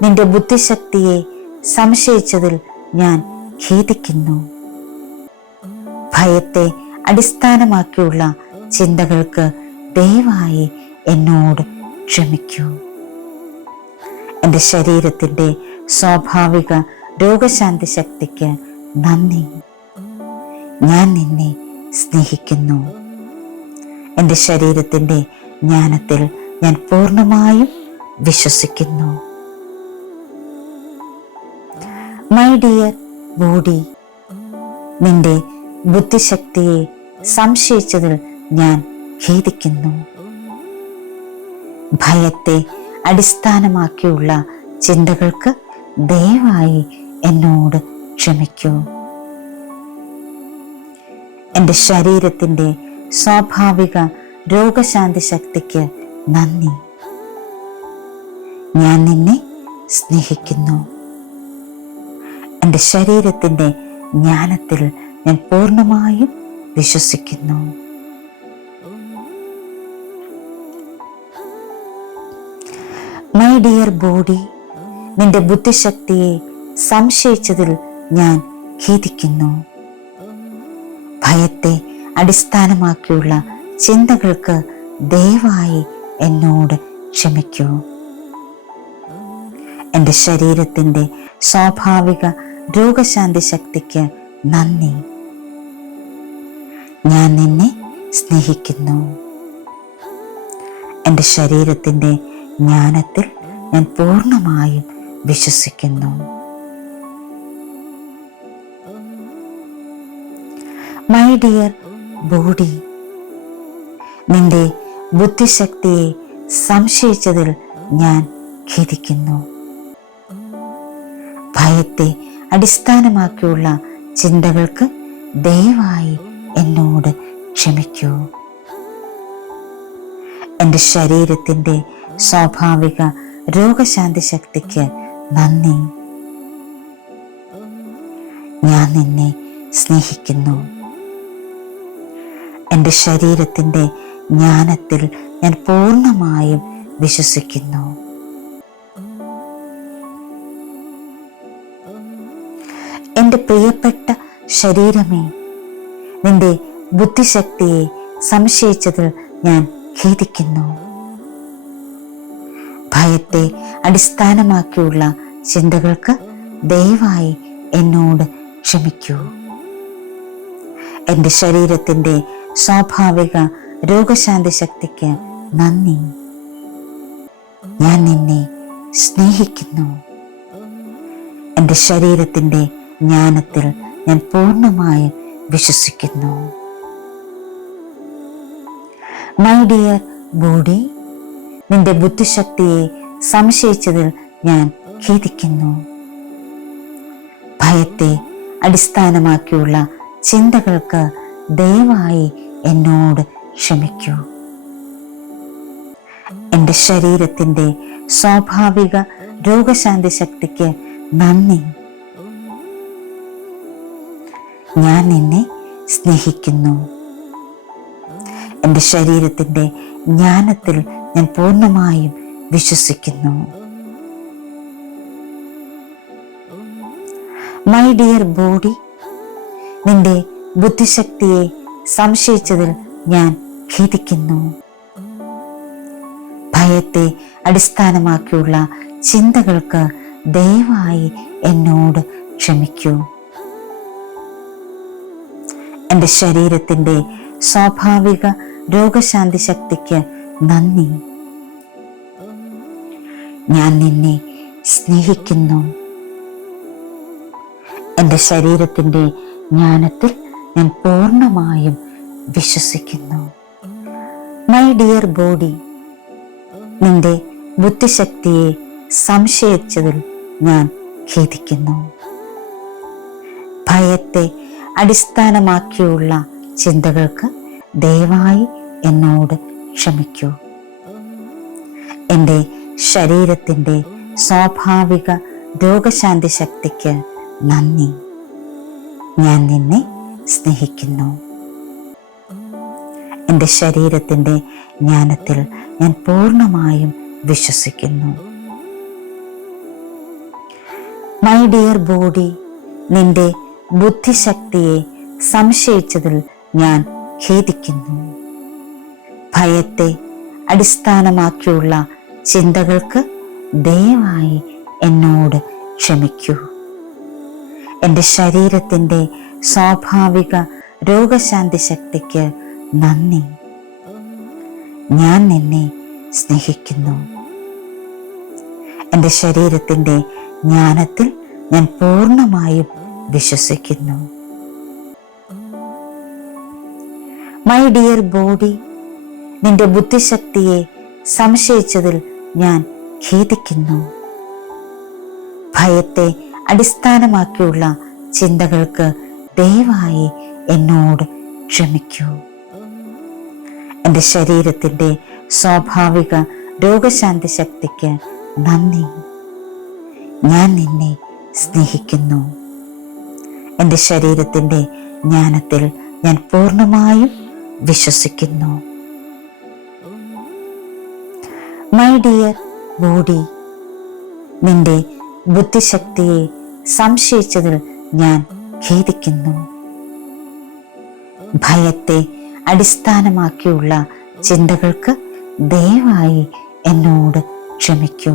നിന്റെ ബുദ്ധിശക്തിയെ സംശയിച്ചതിൽ ഞാൻ ഖേദിക്കുന്നു. ഭയത്തെ അടിസ്ഥാനമാക്കിയുള്ള ചിന്തകൾക്ക് ദയവായി എന്നോട് ക്ഷമിക്കൂ. എൻ്റെ ശരീരത്തിൻ്റെ സ്വാഭാവിക രോഗശാന്തി ശക്തിക്ക് നന്ദി. ഞാൻ നിന്നെ സ്നേഹിക്കുന്നു. എൻ്റെ ശരീരത്തിൻ്റെ ജ്ഞാനത്തിൽ ഞാൻ പൂർണ്ണമായും വിശ്വസിക്കുന്നു. മൈ ഡിയർ ബോഡി, നിന്റെ ബുദ്ധിശക്തിയെ സംശയിച്ചതിൽ ഞാൻ ഖേദിക്കുന്നു. ഭയത്തെ അടിസ്ഥാനമാക്കിയുള്ള ചിന്തകൾക്ക് ദയവായി എന്നോട് ക്ഷമിക്കൂ. എൻ്റെ ശരീരത്തിൻ്റെ സ്വാഭാവിക രോഗശാന്തി ശക്തിക്ക് നന്ദി. ഞാൻ നിന്നെ സ്നേഹിക്കുന്നു. എൻ്റെ ശരീരത്തിൻ്റെ ജ്ഞാനത്തിൽ ഞാൻ പൂർണ്ണമായും വിശ്വസിക്കുന്നു. മൈ ഡിയർ ബോഡി, നിന്റെ ബുദ്ധിശക്തിയെ സംശയിച്ചതിൽ ഞാൻ ഖേദിക്കുന്നു. ഭയത്തെ അടിസ്ഥാനമാക്കിയുള്ള ചിന്തകൾക്ക് ദയവായി എന്നോട് ക്ഷമിക്കൂ. എൻ്റെ ശരീരത്തിൻ്റെ സ്വാഭാവിക രോഗശാന്തി ശക്തിക്ക് നന്ദി. ഞാൻ നിന്നെ സ്നേഹിക്കുന്നു. എൻ്റെ ശരീരത്തിൻ്റെ ജ്ഞാനത്തിൽ ഞാൻ പൂർണ്ണമായും വിശ്വസിക്കുന്നു. മൈ ഡിയർ ബോഡി, നിന്റെ ബുദ്ധിശക്തിയെ സംശയിച്ചതിൽ ഞാൻ ഖേദിക്കുന്നു. ഭയത്തെ അടിസ്ഥാനമാക്കിയുള്ള ചിന്തകൾക്ക് ദയവായി എന്നോട് ക്ഷമിക്കൂ. എൻ്റെ ശരീരത്തിൻ്റെ സ്വാഭാവിക രോഗശാന്തി ശക്തിക്ക് നന്ദി. ഞാൻ നിന്നെ സ്നേഹിക്കുന്നു. എൻ്റെ ശരീരത്തിൻ്റെ ജ്ഞാനത്തിൽ ഞാൻ പൂർണ്ണമായും വിശ്വസിക്കുന്നു. എൻ്റെ പ്രിയപ്പെട്ട ശരീരമേ, നിന്റെ ബുദ്ധിശക്തിയെ സംശയിച്ചതിൽ ഞാൻ ഖേദിക്കുന്നു. ഭയത്തെ അടിസ്ഥാനമാക്കിയുള്ള ചിന്തകൾക്ക് ദയവായി എന്നോട് ക്ഷമിക്കൂ. എൻ്റെ ശരീരത്തിൻ്റെ സ്വാഭാവിക രോഗശാന്തി ശക്തിക്ക് നന്ദി. ഞാൻ നിന്നെ സ്നേഹിക്കുന്നു. എൻ്റെ ശരീരത്തിൻ്റെ ജ്ഞാനത്തിൽ ഞാൻ പൂർണ്ണമായും വിശ്വസിക്കുന്നു. മൈ ഡിയർ ബോഡി, നിന്റെ ബുദ്ധിശക്തിയെ സംശയിച്ചതിൽ ഞാൻ ഖേദിക്കുന്നു. ഭയത്തെ അടിസ്ഥാനമാക്കിയുള്ള ചിന്തകൾക്ക് ദയവായി എന്നോട് ക്ഷമിക്കൂ. എൻ്റെ ശരീരത്തിൻ്റെ സ്വാഭാവിക രോഗശാന്തി ശക്തിക്ക് നന്ദി. ഞാൻ നിന്നെ സ്നേഹിക്കുന്നു. എൻ്റെ ശരീരത്തിൻ്റെ ജ്ഞാനത്തിൽ ഞാൻ പൂർണ്ണമായും വിശ്വസിക്കുന്നു. മൈ ഡിയർ ബോഡി, നിന്റെ ബുദ്ധിശക്തിയെ സംശയിച്ചതിൽ ഞാൻ ഖേദിക്കുന്നു. ഭയത്തെ അടിസ്ഥാനമാക്കിയുള്ള ചിന്തകൾക്ക് ദയവായി എന്നോട് ക്ഷമിക്കൂ. എൻ്റെ ശരീരത്തിൻ്റെ സ്വാഭാവിക രോഗശാന്തി ശക്തിക്ക് നന്ദി. ഞാൻ നിന്നെ സ്നേഹിക്കുന്നു. എൻ്റെ ശരീരത്തിൻ്റെ ജ്ഞാനത്തിൽ ഞാൻ പൂർണ്ണമായും വിശ്വസിക്കുന്നു. മൈ ഡിയർ ബോഡി, നിന്റെ ബുദ്ധിശക്തിയെ സംശയിച്ചതിൽ ഞാൻ ഖേദിക്കുന്നു. ഭയത്തെ അടിസ്ഥാനമാക്കിയുള്ള ചിന്തകൾക്ക് ദയവായി എന്നോട് ക്ഷമിക്കൂ. എൻ്റെ ശരീരത്തിൻ്റെ സ്വാഭാവിക രോഗശാന്തി ശക്തിക്ക് നന്ദി. ഞാൻ നിന്നെ സ്നേഹിക്കുന്നു. എൻ്റെ ശരീരത്തിൻ്റെ ജ്ഞാനത്തിൽ ഞാൻ പൂർണ്ണമായും വിശ്വസിക്കുന്നു. മൈ ഡിയർ ബോഡി, നിന്റെ ബുദ്ധിശക്തിയെ സംശയിച്ചതിൽ ഞാൻ ഖേദിക്കുന്നു. ഭയത്തെ അടിസ്ഥാനമാക്കിയുള്ള ചിന്തകൾക്ക് ദയവായി എന്നോട് ക്ഷമിക്കൂ. എൻ്റെ ശരീരത്തിൻ്റെ സ്വാഭാവിക രോഗശാന്തി ശക്തിക്ക് നന്ദി. ഞാൻ നിന്നെ സ്നേഹിക്കുന്നു. എൻ്റെ ശരീരത്തിൻ്റെ ജ്ഞാനത്തിൽ ഞാൻ പൂർണ്ണമായും വിശ്വസിക്കുന്നു. മൈ ഡിയർ ബോഡി, നിന്റെ ബുദ്ധിശക്തിയെ സംശയിച്ചതിൽ ഞാൻ ഖേദിക്കുന്നു. ഭയത്തെ അടിസ്ഥാനമാക്കിയുള്ള ചിന്തകൾക്ക് ദയവായി എന്നോട് ക്ഷമിക്കൂ. എൻ്റെ ശരീരത്തിൻ്റെ സ്വാഭാവിക രോഗശാന്തി ശക്തിക്ക് നന്ദി. ഞാൻ നിന്നെ സ്നേഹിക്കുന്നു. എൻ്റെ ശരീരത്തിൻ്റെ ജ്ഞാനത്തിൽ ഞാൻ പൂർണ്ണമായും വിശ്വസിക്കുന്നു. മൈ ഡിയർ ബോഡി, നിന്റെ ബുദ്ധിശക്തിയെ സംശയിച്ചതിൽ ഞാൻ ഖേദിക്കുന്നു. ഭയത്തെ അടിസ്ഥാനമാക്കിയുള്ള ചിന്തകൾക്ക് ദയവായി എന്നോട് ക്ഷമിക്കൂ.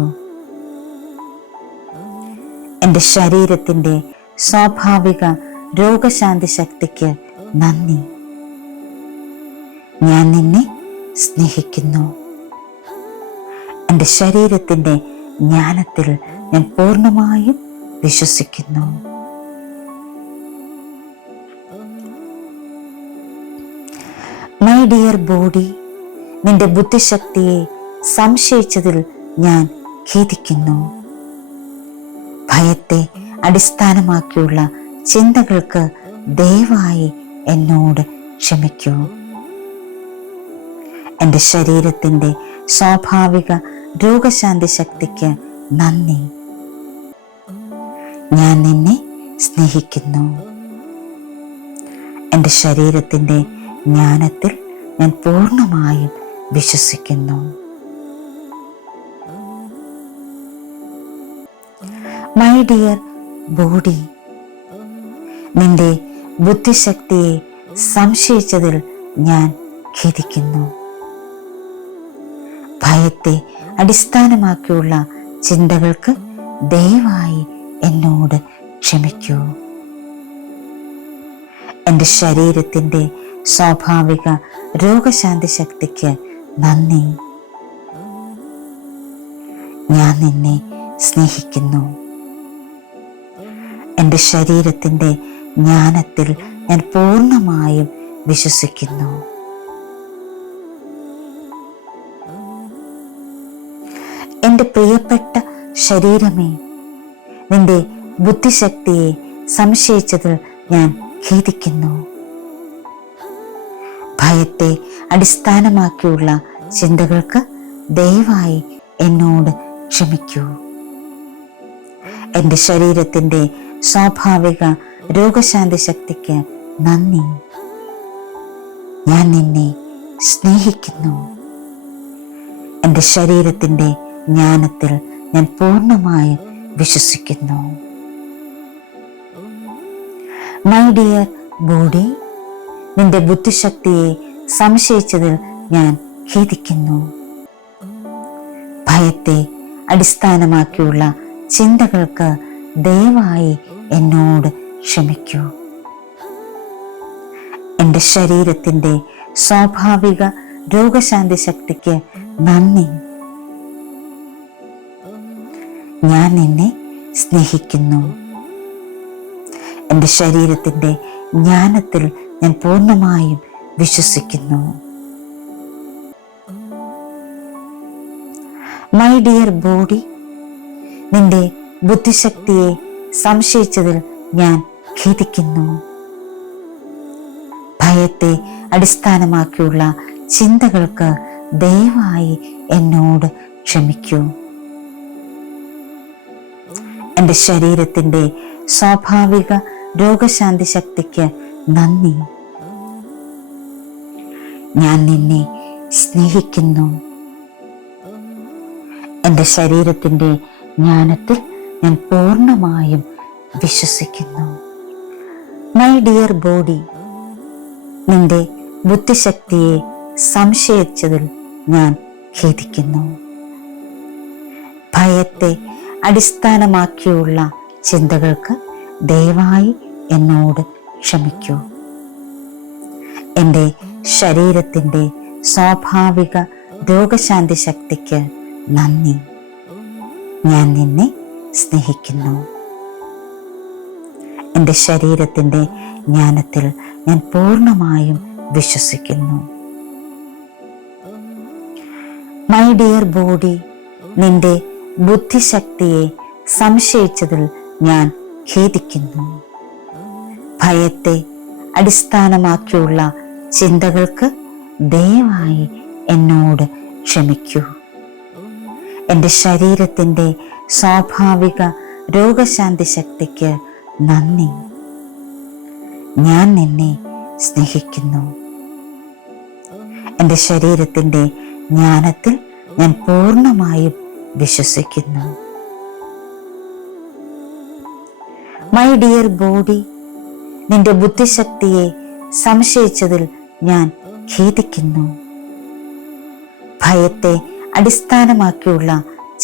എൻ്റെ ശരീരത്തിൻ്റെ സ്വാഭാവിക രോഗശാന്തി ശക്തിക്ക് നന്ദി. ഞാൻ നിന്നെ സ്നേഹിക്കുന്നു. എൻ്റെ ശരീരത്തിൻ്റെ ജ്ഞാനത്തിൽ ഞാൻ പൂർണ്ണമായും വിശ്വസിക്കുന്നു. മൈ ഡിയർ ബോഡി, നിന്റെ ബുദ്ധിശക്തിയെ സംശയിച്ചതിൽ ഞാൻ ഖേദിക്കുന്നു. ഭയത്തെ അടിസ്ഥാനമാക്കിയുള്ള ചിന്തകൾക്ക് ദയവായി എന്നോട് ക്ഷമിക്കൂ. എൻ്റെ ശരീരത്തിൻ്റെ സ്വാഭാവിക രോഗശാന്തി ശക്തിക്ക് നന്ദി. ഞാൻ നിന്നെ സ്നേഹിക്കുന്നു. എൻ്റെ ശരീരത്തിൻ്റെ ജ്ഞാനത്തിൽ ഞാൻ പൂർണ്ണമായും വിശ്വസിക്കുന്നു. മൈ ഡിയർ ബോഡി, നിന്റെ ബുദ്ധിശക്തിയെ സംശയിച്ചതിൽ ഞാൻ ഖേദിക്കുന്നു. ഭയത്തെ അടിസ്ഥാനമാക്കിയുള്ള ചിന്തകൾക്ക് ദയവായി എന്നോട് ക്ഷമിക്കൂ. എൻ്റെ ശരീരത്തിൻ്റെ സ്വാഭാവിക രോഗശാന്തി ശക്തിക്ക് നന്ദി. ഞാൻ നിന്നെ സ്നേഹിക്കുന്നു. എൻ്റെ ശരീരത്തിൻ്റെ ജ്ഞാനത്തിൽ ഞാൻ പൂർണ്ണമായും വിശ്വസിക്കുന്നു. എൻ്റെ പ്രിയപ്പെട്ട ശരീരമേ, നിന്റെ ബുദ്ധിശക്തിയെ സംശയിച്ചതിൽ ഞാൻ ഖേദിക്കുന്നു. ഭയത്തെ അടിസ്ഥാനമാക്കിയുള്ള ചിന്തകൾക്ക് ദയവായി എന്നോട് ക്ഷമിക്കൂ. എൻ്റെ ശരീരത്തിൻ്റെ സ്വാഭാവിക രോഗശാന്തി ശക്തിക്ക് നന്ദി. ഞാൻ നിന്നെ സ്നേഹിക്കുന്നു. എൻ്റെ ശരീരത്തിൻ്റെ ജ്ഞാനത്തിൽ ഞാൻ പൂർണ്ണമായും വിശ്വസിക്കുന്നു. മൈ ഡിയർ ബോഡി, നിന്റെ ബുദ്ധിശക്തിയെ സംശയിച്ചതിൽ ഞാൻ ഖേദിക്കുന്നു. ഭയത്തെ അടിസ്ഥാനമാക്കിയുള്ള ചിന്തകൾക്ക് ദയവായി എന്നോട് ക്ഷമിക്കൂ. എൻ്റെ ശരീരത്തിൻ്റെ സ്വാഭാവിക രോഗശാന്തി ശക്തിക്ക് നന്ദി. ഞാൻ നിന്നെ സ്നേഹിക്കുന്നു. എൻ്റെ ശരീരത്തിൻ്റെ ജ്ഞാനത്തിൽ ഞാൻ പൂർണ്ണമായും വിശ്വസിക്കുന്നു. മൈ ഡിയർ ബോഡി, നിന്റെ ബുദ്ധിശക്തിയെ സംശയിച്ചതിൽ ഞാൻ ഖേദിക്കുന്നു. ഭയത്തെ അടിസ്ഥാനമാക്കിയുള്ള ചിന്തകൾക്ക് ദയവായി എന്നോട് ക്ഷമിക്കൂ. എൻ്റെ ശരീരത്തിൻ്റെ സ്വാഭാവിക രോഗശാന്തി ശക്തിക്ക് നന്ദി. ഞാൻ നിന്നെ സ്നേഹിക്കുന്നു. എൻ്റെ ശരീരത്തിൻ്റെ ജ്ഞാനത്തിൽ ഞാൻ പൂർണ്ണമായും വിശ്വസിക്കുന്നു. മൈ ഡിയർ ബോഡി, നിന്റെ ബുദ്ധിശക്തിയെ സംശയിച്ചതിൽ ഞാൻ ഖേദിക്കുന്നു. ഭയത്തെ അടിസ്ഥാനമാക്കിയുള്ള ചിന്തകൾക്ക് ദയവായി എന്നോട് ക്ഷമിക്കൂ. എൻ്റെ ശരീരത്തിൻ്റെ സ്വാഭാവിക രോഗശാന്തി ശക്തിക്ക് നന്ദി. ഞാൻ നിന്നെ സ്നേഹിക്കുന്നു. എൻ്റെ ശരീരത്തിൻ്റെ ജ്ഞാനത്തിൽ ഞാൻ പൂർണ്ണമായും വിശ്വസിക്കുന്നു. മൈ ഡിയർ ബോഡി, നിന്റെ ബുദ്ധിശക്തിയെ സംശയിച്ചതിൽ ഞാൻ ഖേദിക്കുന്നു. ഭയത്തെ അടിസ്ഥാനമാക്കിയുള്ള ചിന്തകൾക്ക് ദയവായി എന്നോട് ക്ഷമിക്കൂ. എൻ്റെ ശരീരത്തിൻ്റെ സ്വാഭാവിക രോഗശാന്തി ശക്തിക്ക് നന്ദി. ഞാൻ നിന്നെ സ്നേഹിക്കുന്നു. എൻ്റെ ശരീരത്തിൻ്റെ ജ്ഞാനത്തിൽ ഞാൻ പൂർണ്ണമായും വിശ്വസിക്കുന്നു. മൈ ഡിയർ ബോഡി, നിന്റെ ബുദ്ധിശക്തിയെ സംശയിച്ചതിൽ ഞാൻ ഖേദിക്കുന്നു. ഭയത്തെ അടിസ്ഥാനമാക്കിയുള്ള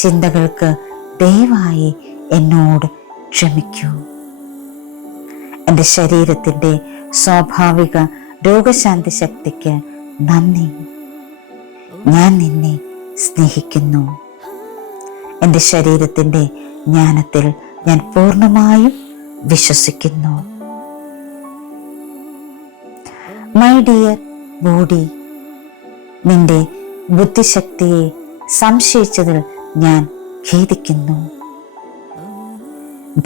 ചിന്തകൾക്ക് ദയവായി എന്നോട് ക്ഷമിക്കൂ. എൻ്റെ ശരീരത്തിൻ്റെ സ്വാഭാവിക രോഗശാന്തി ശക്തിക്ക് നന്ദി. ഞാൻ നിന്നെ സ്നേഹിക്കുന്നു. എൻ്റെ ശരീരത്തിൻ്റെ ജ്ഞാനത്തിൽ ഞാൻ പൂർണ്ണമായും വിശ്വസിക്കുന്നു. മൈ ഡിയർ ബോഡി, നിന്റെ ബുദ്ധിശക്തിയെ സംശയിച്ചതിൽ ഞാൻ ഖേദിക്കുന്നു.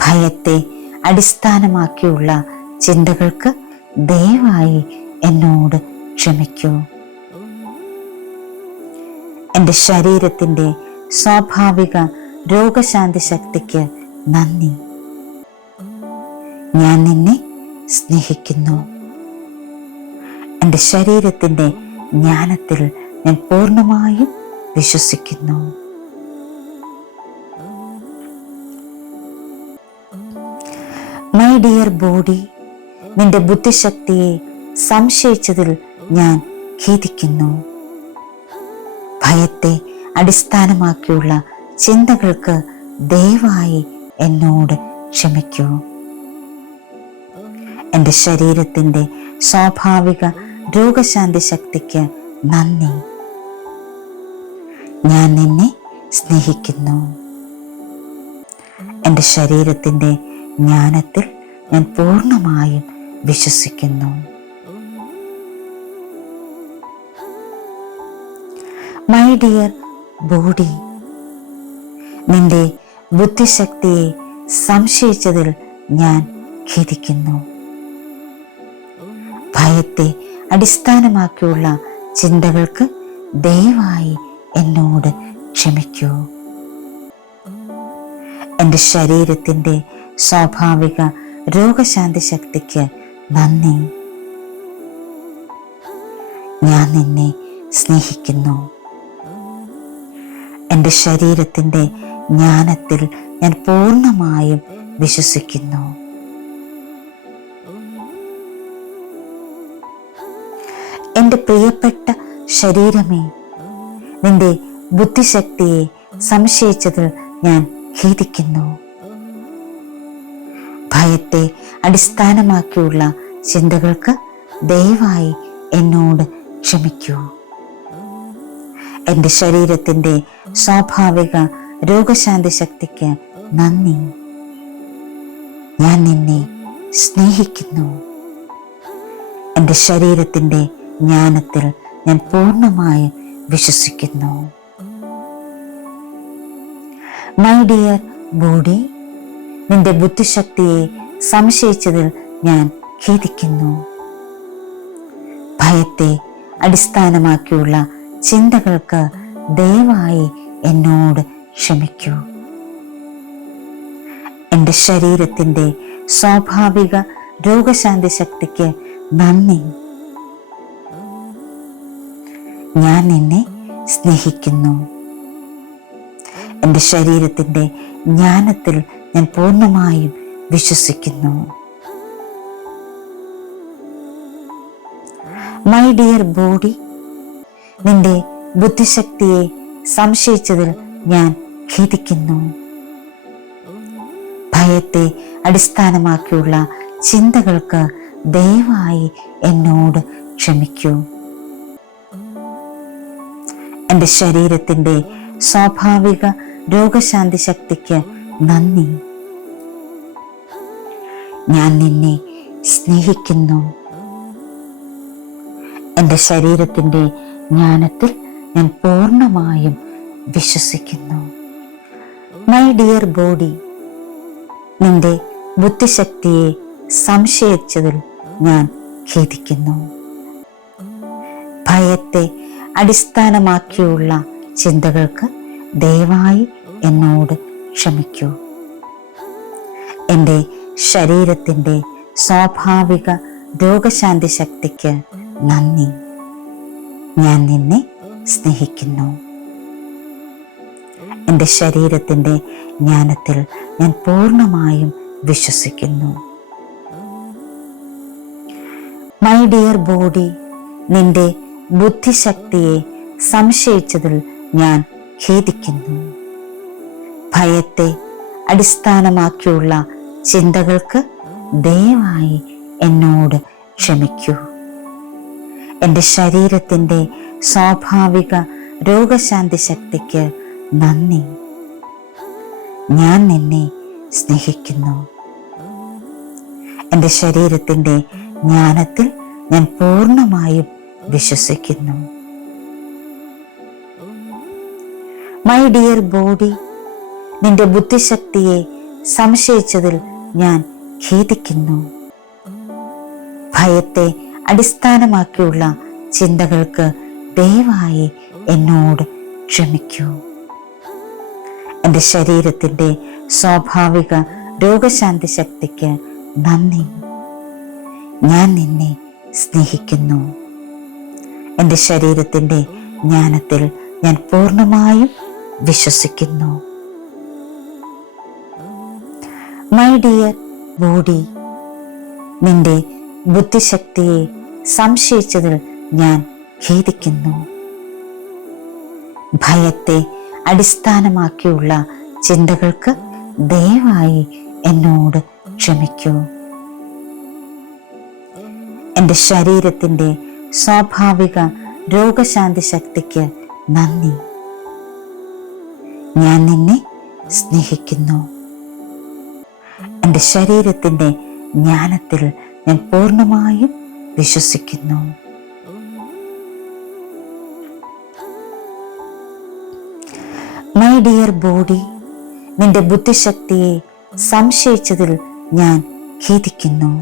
ഭയത്തെ അടിസ്ഥാനമാക്കിയുള്ള ചിന്തകൾക്ക് ദയവായി എന്നോട് ക്ഷമിക്കൂ. എൻ്റെ ശരീരത്തിൻ്റെ സ്വാഭാവിക രോഗശാന്തി ശക്തിക്ക് നന്ദി. ഞാൻ നിന്നെ സ്നേഹിക്കുന്നു. എൻ്റെ ശരീരത്തിൻ്റെ ജ്ഞാനത്തിൽ ഞാൻ പൂർണ്ണമായും വിശ്വസിക്കുന്നു. മൈ ഡിയർ ബോഡി, നിന്റെ ബുദ്ധിശക്തിയെ സംശയിച്ചതിൽ ഞാൻ ഖേദിക്കുന്നു. ഭയത്തെ അടിസ്ഥാനമാക്കിയുള്ള ചിന്തകൾക്ക് ദയവായി എന്നോട് ക്ഷമിക്കൂ. എൻ്റെ ശരീരത്തിൻ്റെ സ്വാഭാവിക രോഗശാന്തി ശക്തിക്ക് നന്ദി. ഞാൻ നിന്നെ സ്നേഹിക്കുന്നു. എൻ്റെ ശരീരത്തിൻ്റെ ജ്ഞാനത്തിൽ ഞാൻ പൂർണ്ണമായും വിശ്വസിക്കുന്നു. മൈ ഡിയർ ബോഡി, നിന്റെ ബുദ്ധിശക്തിയെ സംശയിച്ചതിൽ ഞാൻ ഖേദിക്കുന്നു. ഭയത്തെ അടിസ്ഥാനമാക്കിയുള്ള ചിന്തകൾക്ക് ദയവായി എന്നോട് ക്ഷമിക്കൂ. എൻ്റെ ശരീരത്തിൻ്റെ സ്വാഭാവിക രോഗശാന്തി ശക്തിക്ക് നന്ദി. ഞാൻ നിന്നെ സ്നേഹിക്കുന്നു. എൻ്റെ ശരീരത്തിൻ്റെ ജ്ഞാനത്തിൽ ഞാൻ പൂർണ്ണമായും വിശ്വസിക്കുന്നു. എൻ്റെ പ്രിയപ്പെട്ട ശരീരമേ, നിന്റെ ബുദ്ധിശക്തിയെ സംശയിച്ചതിൽ ഞാൻ ഖേദിക്കുന്നു. ഭയത്തെ അടിസ്ഥാനമാക്കിയുള്ള ചിന്തകൾക്ക് ദയവായി എന്നോട് ക്ഷമിക്കൂ. എൻ്റെ ശരീരത്തിൻ്റെ സ്വാഭാവിക രോഗശാന്തി ശക്തിക്ക് നന്ദി. ഞാൻ നിന്നെ സ്നേഹിക്കുന്നു. എൻ്റെ ശരീരത്തിൻ്റെ ജ്ഞാനത്തിൽ ഞാൻ പൂർണ്ണമായി വിശ്വസിക്കുന്നു. മൈ ഡിയർ ബോഡി, നിന്റെ ബുദ്ധിശക്തിയെ സംശയിച്ചതിൽ ഞാൻ ഖേദിക്കുന്നു. ഭയത്തെ അടിസ്ഥാനമാക്കിയുള്ള ചിന്തകൾക്ക് ദയവായി എന്നോട് ക്ഷമിക്കൂ. എൻ്റെ ശരീരത്തിൻ്റെ സ്വാഭാവിക രോഗശാന്തി ശക്തിക്ക് നന്ദി. ഞാൻ നിന്നെ സ്നേഹിക്കുന്നു. എൻ്റെ ശരീരത്തിൻ്റെ ജ്ഞാനത്തിൽ ഞാൻ പൂർണ്ണമായും വിശ്വസിക്കുന്നു. മൈ ഡിയർ ബോഡി, നിന്റെ ബുദ്ധിശക്തിയെ സംശയിച്ചതിൽ ഞാൻ ഖേദിക്കുന്നു. ഭയത്തെ അടിസ്ഥാനമാക്കിയുള്ള ചിന്തകൾക്ക് ദയവായി എന്നോട് ക്ഷമിക്കൂ. എൻ്റെ ശരീരത്തിൻ്റെ സ്വാഭാവിക രോഗശാന്തി ശക്തിക്ക് നന്ദി. ഞാൻ നിന്നെ സ്നേഹിക്കുന്നു. എൻ്റെ ശരീരത്തിൻ്റെ ജ്ഞാനത്തിൽ ഞാൻ പൂർണ്ണമായും വിശ്വസിക്കുന്നു. മൈ ഡിയർ ബോഡി, നിന്റെ ബുദ്ധിശക്തിയെ സംശയിച്ചതിൽ ഞാൻ ഖേദിക്കുന്നു. ഭയത്തെ അടിസ്ഥാനമാക്കിയുള്ള ചിന്തകൾക്ക് ദയവായി എന്നോട് ക്ഷമിക്കൂ. എൻ്റെ ശരീരത്തിൻ്റെ സ്വാഭാവിക രോഗശാന്തി ശക്തിക്ക് നന്ദി. ഞാൻ നിന്നെ സ്നേഹിക്കുന്നു. എൻ്റെ ശരീരത്തിൻ്റെ ജ്ഞാനത്തിൽ ഞാൻ പൂർണ്ണമായും വിശ്വസിക്കുന്നു. മൈ ഡിയർ ബോഡി, നിന്റെ ബുദ്ധിശക്തിയെ സംശയിച്ചതിൽ ഞാൻ ഖേദിക്കുന്നു. ഭയത്തെ അടിസ്ഥാനമാക്കിയുള്ള ചിന്തകൾക്ക് ദയവായി എന്നോട് ക്ഷമിക്കൂ. എൻ്റെ ശരീരത്തിൻ്റെ സ്വാഭാവിക രോഗശാന്തി ശക്തിക്ക് നന്ദി. ഞാൻ നിന്നെ സ്നേഹിക്കുന്നു. എൻ്റെ ശരീരത്തിൻ്റെ ജ്ഞാനത്തിൽ ഞാൻ പൂർണ്ണമായും വിശ്വസിക്കുന്നു. മൈ ഡിയർ ബോഡി, നിന്റെ ബുദ്ധിശക്തിയെ സംശയിച്ചതിൽ ഞാൻ ഖേദിക്കുന്നു. ഭയത്തെ അടിസ്ഥാനമാക്കിയുള്ള ചിന്തകൾക്ക് ദയവായി എന്നോട് ക്ഷമിക്കൂ. എൻ്റെ ശരീരത്തിൻ്റെ സ്വാഭാവിക രോഗശാന്തി ശക്തിക്ക് നന്ദി. ഞാൻ നിന്നെ സ്നേഹിക്കുന്നു. എൻ്റെ ശരീരത്തിൻ്റെ ജ്ഞാനത്തിൽ ഞാൻ പൂർണ്ണമായും വിശ്വസിക്കുന്നു. മൈ ഡിയർ ബോഡി, നിന്റെ ബുദ്ധിശക്തിയെ സംശയിച്ചതിൽ ഞാൻ ഖേദിക്കുന്നു. ഭയത്തെ അടിസ്ഥാനമാക്കിയുള്ള ചിന്തകൾക്ക് ദയവായി എന്നോട് ക്ഷമിക്കൂ. എൻ്റെ ശരീരത്തിൻ്റെ സ്വാഭാവിക രോഗശാന്തി ശക്തിക്ക് നന്ദി. ഞാൻ നിന്നെ സ്നേഹിക്കുന്നു. എൻ്റെ ശരീരത്തിൻ്റെ ജ്ഞാനത്തിൽ ഞാൻ പൂർണ്ണമായും വിശ്വസിക്കുന്നു. മൈ ഡിയർ ബോഡി, നിന്റെ ബുദ്ധിശക്തിയെ സംശയിച്ചതിൽ ഞാൻ ഖേദിക്കുന്നു.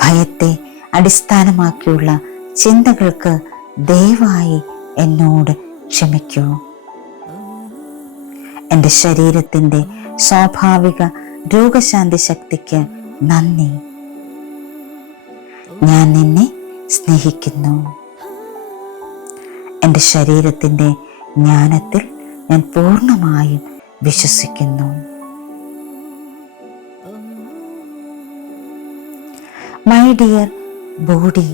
ഭയത്തെ അടിസ്ഥാനമാക്കിയുള്ള ചിന്തകൾക്ക് ദയവായി എന്നോട് ക്ഷമിക്കൂ. എൻ്റെ ശരീരത്തിൻ്റെ സ്വാഭാവിക രോഗശാന്തി ശക്തിക്ക് നന്ദി. ഞാൻ നിന്നെ സ്നേഹിക്കുന്നു. എൻ്റെ ശരീരത്തിൻ്റെ ജ്ഞാനത്തിൽ ഞാൻ പൂർണ്ണമായും വിശ്വസിക്കുന്നു. മൈ ഡിയർ ബോഡി,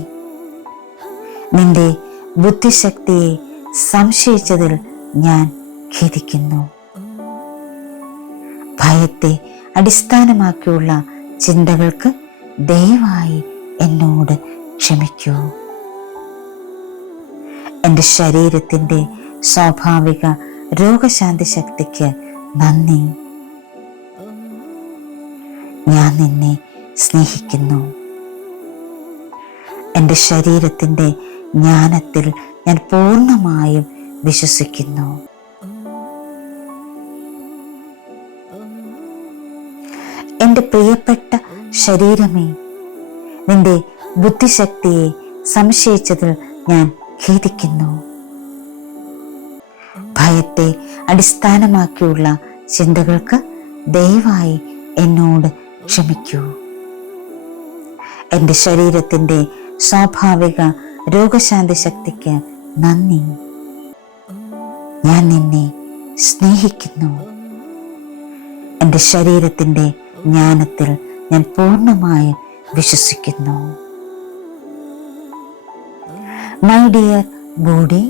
നിന്റെ ബുദ്ധിശക്തിയെ സംശയിച്ചതിൽ ഞാൻ ഖേദിക്കുന്നു. ഭയത്തെ അടിസ്ഥാനമാക്കിയുള്ള ചിന്തകൾക്ക് ദയവായി എന്നോട് ക്ഷമിക്കൂ. എൻ്റെ ശരീരത്തിൻ്റെ സ്വാഭാവിക രോഗശാന്തി ശക്തിക്ക് നന്ദി. ഞാൻ നിന്നെ സ്നേഹിക്കുന്നു. എൻ്റെ ശരീരത്തിൻ്റെ ജ്ഞാനത്തിൽ ഞാൻ പൂർണ്ണമായും വിശ്വസിക്കുന്നു. എൻ്റെ പ്രിയപ്പെട്ട ശരീരമേ, നിന്റെ ബുദ്ധിശക്തിയെ സംശയിച്ചതിൽ ഞാൻ ഖേദിക്കുന്നു. ഭയത്തെ അടിസ്ഥാനമാക്കിയുള്ള ചിന്തകൾക്ക് ദയവായി എന്നോട് ക്ഷമിക്കൂ. എൻ്റെ ശരീരത്തിൻ്റെ സ്വാഭാവിക രോഗശാന്തി ശക്തിക്ക് നന്ദി. ഞാൻ നിന്നെ സ്നേഹിക്കുന്നു. എൻ്റെ ശരീരത്തിൻ്റെ ജ്ഞാനത്തിൽ ഞാൻ പൂർണ്ണമായി വിശ്വസിക്കുന്നു. മൈ ഡിയർ ബോഡി,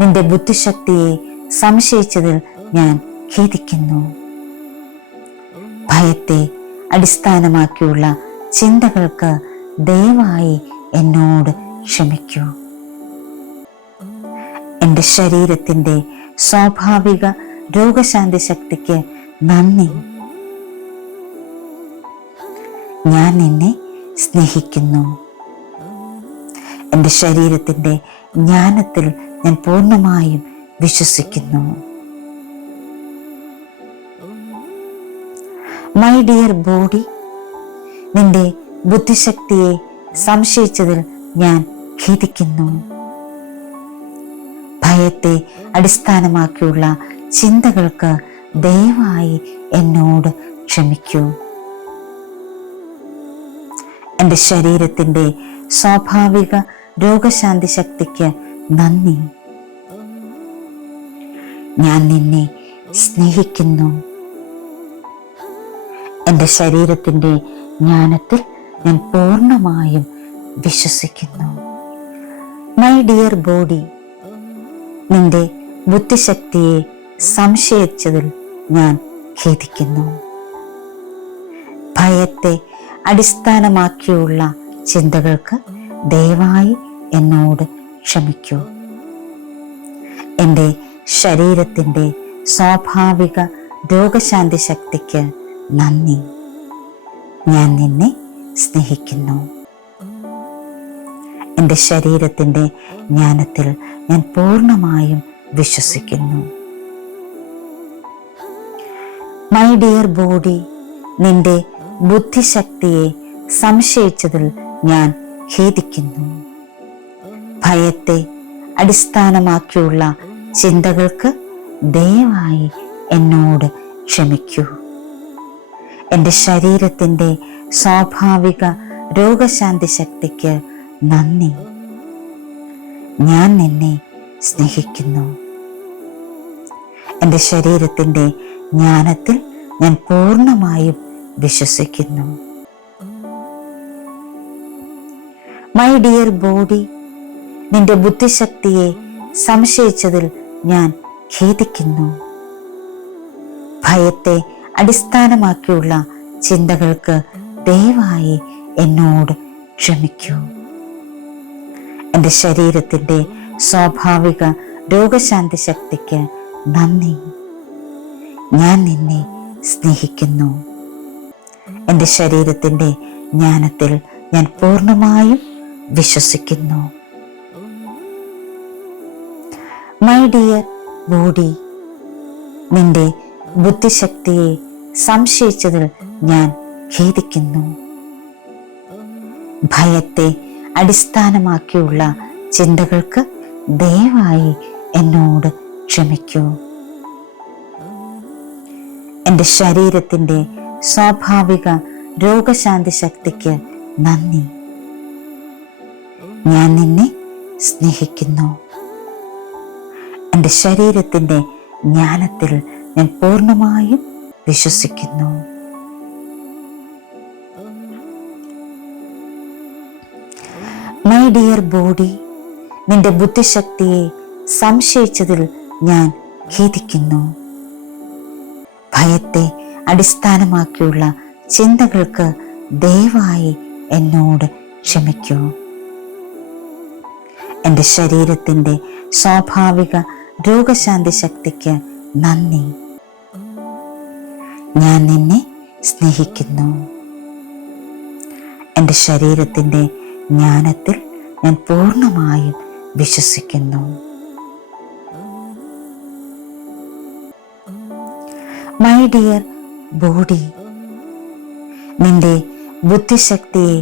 നിന്റെ ബുദ്ധിശക്തിയെ സംശയിച്ചതിൽ ഞാൻ ഖേദിക്കുന്നു. ഭയത്തെ അടിസ്ഥാനമാക്കിയുള്ള ചിന്തകൾക്ക് ദയവായി എന്നോട് ക്ഷമിക്കൂ. എൻ്റെ ശരീരത്തിൻ്റെ സ്വാഭാവിക രോഗശാന്തി ശക്തിക്ക് നന്ദി. ഞാൻ നിന്നെ സ്നേഹിക്കുന്നു. എൻ്റെ ശരീരത്തിൻ്റെ ജ്ഞാനത്തിൽ ഞാൻ പൂർണ്ണമായും വിശ്വസിക്കുന്നു. മൈ ഡിയർ ബോഡി, നിന്റെ ബുദ്ധിശക്തിയെ സംശയിച്ചതിൽ ഞാൻ ഖേദിക്കുന്നു. ഭയത്തെ അടിസ്ഥാനമാക്കിയുള്ള ചിന്തകൾക്ക് ദയവായി എന്നോട് ക്ഷമിക്കൂ. എൻ്റെ ശരീരത്തിൻ്റെ സ്വാഭാവിക രോഗശാന്തി ശക്തിക്ക് നന്ദി. ഞാൻ നിന്നെ സ്നേഹിക്കുന്നു. എൻ്റെ ശരീരത്തിൻ്റെ ജ്ഞാനത്തിൽ ഞാൻ പൂർണ്ണമായും വിശ്വസിക്കുന്നു. മൈ ഡിയർ ബോഡി, നിന്റെ ബുദ്ധിശക്തിയെ സംശയിച്ചതിൽ ഞാൻ ഖേദിക്കുന്നു. ഭയത്തെ അടിസ്ഥാനമാക്കിയുള്ള ചിന്തകൾക്ക് ദയവായി എന്നോട് ക്ഷമിക്കൂ. എൻ്റെ ശരീരത്തിൻ്റെ സ്വാഭാവിക രോഗശാന്തി ശക്തിക്ക് നന്ദി. ഞാൻ നിന്നെ സ്നേഹിക്കുന്നു. എൻ്റെ ശരീരത്തിൻ്റെ ജ്ഞാനത്തിൽ ഞാൻ പൂർണ്ണമായും വിശ്വസിക്കുന്നു. മൈ ഡിയർ ബോഡി, നിന്റെ ബുദ്ധിശക്തിയെ സംശയിച്ചതിൽ ഞാൻ ഖേദിക്കുന്നു. ഭയത്തെ അടിസ്ഥാനമാക്കിയുള്ള ചിന്തകൾക്ക് ദയവായി എന്നോട് ക്ഷമിക്കൂ. എൻ്റെ ശരീരത്തിൻ്റെ സ്വാഭാവിക രോഗശാന്തി ശക്തിക്ക് നന്ദി. ഞാൻ നിന്നെ സ്നേഹിക്കുന്നു. എൻ്റെ ശരീരത്തിൻ്റെ ജ്ഞാനത്തിൽ ഞാൻ പൂർണ്ണമായും വിശ്വസിക്കുന്നു. മൈ ഡിയർ ബോഡി, നിന്റെ ബുദ്ധിശക്തിയെ സംശയിച്ചതിൽ ഞാൻ ഖേദിക്കുന്നു. ഭയത്തെ അടിസ്ഥാനമാക്കിയുള്ള ചിന്തകൾക്ക് ദയവായി എന്നോട് ക്ഷമിക്കൂ. എൻ്റെ ശരീരത്തിൻ്റെ സ്വാഭാവിക രോഗശാന്തി ശക്തിക്ക് നന്ദി. ഞാൻ നിന്നെ സ്നേഹിക്കുന്നു. എൻ്റെ ശരീരത്തിൻ്റെ ജ്ഞാനത്തിൽ ഞാൻ പൂർണ്ണമായും വിശ്വസിക്കുന്നു. മൈ ഡിയർ ബോഡി, നിന്റെ ബുദ്ധിശക്തിയെ സംശയിച്ചതിൽ ഞാൻ ഖേദിക്കുന്നു. ഭയത്തെ അടിസ്ഥാനമാക്കിയുള്ള ചിന്തകൾക്ക് ദയവായി എന്നോട് ക്ഷമിക്കൂ. എൻ്റെ ശരീരത്തിൻ്റെ സ്വാഭാവിക രോഗശാന്തി ശക്തിക്ക് നന്ദി. ഞാൻ നിന്നെ സ്നേഹിക്കുന്നു. എൻ്റെ ശരീരത്തിൻ്റെ ജ്ഞാനത്തിൽ ഞാൻ പൂർണ്ണമായും വിശ്വസിക്കുന്നു. മൈ ഡിയർ ബോഡി, നിന്റെ ബുദ്ധിശക്തിയെ സംശയിച്ചതിൽ ഞാൻ ഖേദിക്കുന്നു. ഭയത്തെ അടിസ്ഥാനമാക്കിയുള്ള ചിന്തകൾക്ക് ദയവായി എന്നോട് ക്ഷമിക്കൂ. എൻ്റെ ശരീരത്തിൻ്റെ സ്വാഭാവിക രോഗശാന്തി ശക്തിക്ക് നന്ദി. ഞാൻ നിന്നെ സ്നേഹിക്കുന്നു. എൻ്റെ ശരീരത്തിൻ്റെ ജ്ഞാനത്തിൽ ഞാൻ പൂർണ്ണമായും വിശ്വസിക്കുന്നു. മൈ ഡിയർ ബോഡി, നിന്റെ ബുദ്ധിശക്തിയെ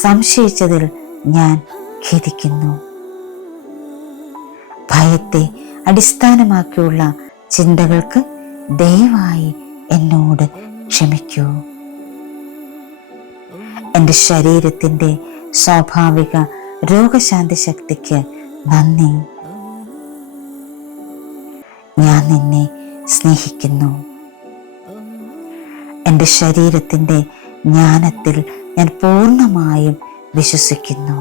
സംശയിച്ചതിൽ ഞാൻ ഖേദിക്കുന്നു. ഭയത്തെ അടിസ്ഥാനമാക്കിയുള്ള ചിന്തകൾക്ക് ദയവായി എന്നോട് ക്ഷമിക്കൂ. എൻ്റെ ശരീരത്തിൻ്റെ സ്വാഭാവിക രോഗശാന്തി ശക്തിക്ക് നന്ദി. ഞാൻ നിന്നെ സ്നേഹിക്കുന്നു. എൻ്റെ ശരീരത്തിൻ്റെ ജ്ഞാനത്തിൽ ഞാൻ പൂർണ്ണമായും വിശ്വസിക്കുന്നു.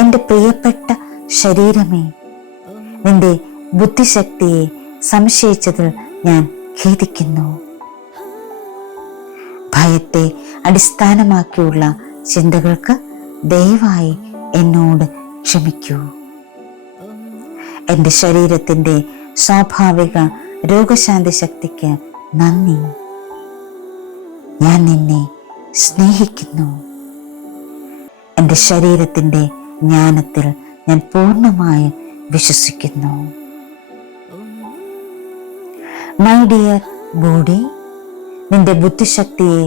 എൻ്റെ പ്രിയപ്പെട്ട ശരീരമേ, നിന്റെ ബുദ്ധിശക്തിയെ സംശയിച്ചതിൽ ഞാൻ ഖേദിക്കുന്നു. ഭയത്തെ അടിസ്ഥാനമാക്കിയുള്ള ചിന്തകൾക്ക് ദയവായി എന്നോട് ക്ഷമിക്കൂ. എൻ്റെ ശരീരത്തിൻ്റെ സ്വാഭാവിക രോഗശാന്തി ശക്തിക്ക് നന്ദി. ഞാൻ നിന്നെ സ്നേഹിക്കുന്നു. എൻ്റെ ശരീരത്തിൻ്റെ ജ്ഞാനത്തിൽ ഞാൻ പൂർണ്ണമായും വിശ്വസിക്കുന്നു. മൈ ഡിയർ ബോഡി, നിന്റെ ബുദ്ധിശക്തിയെ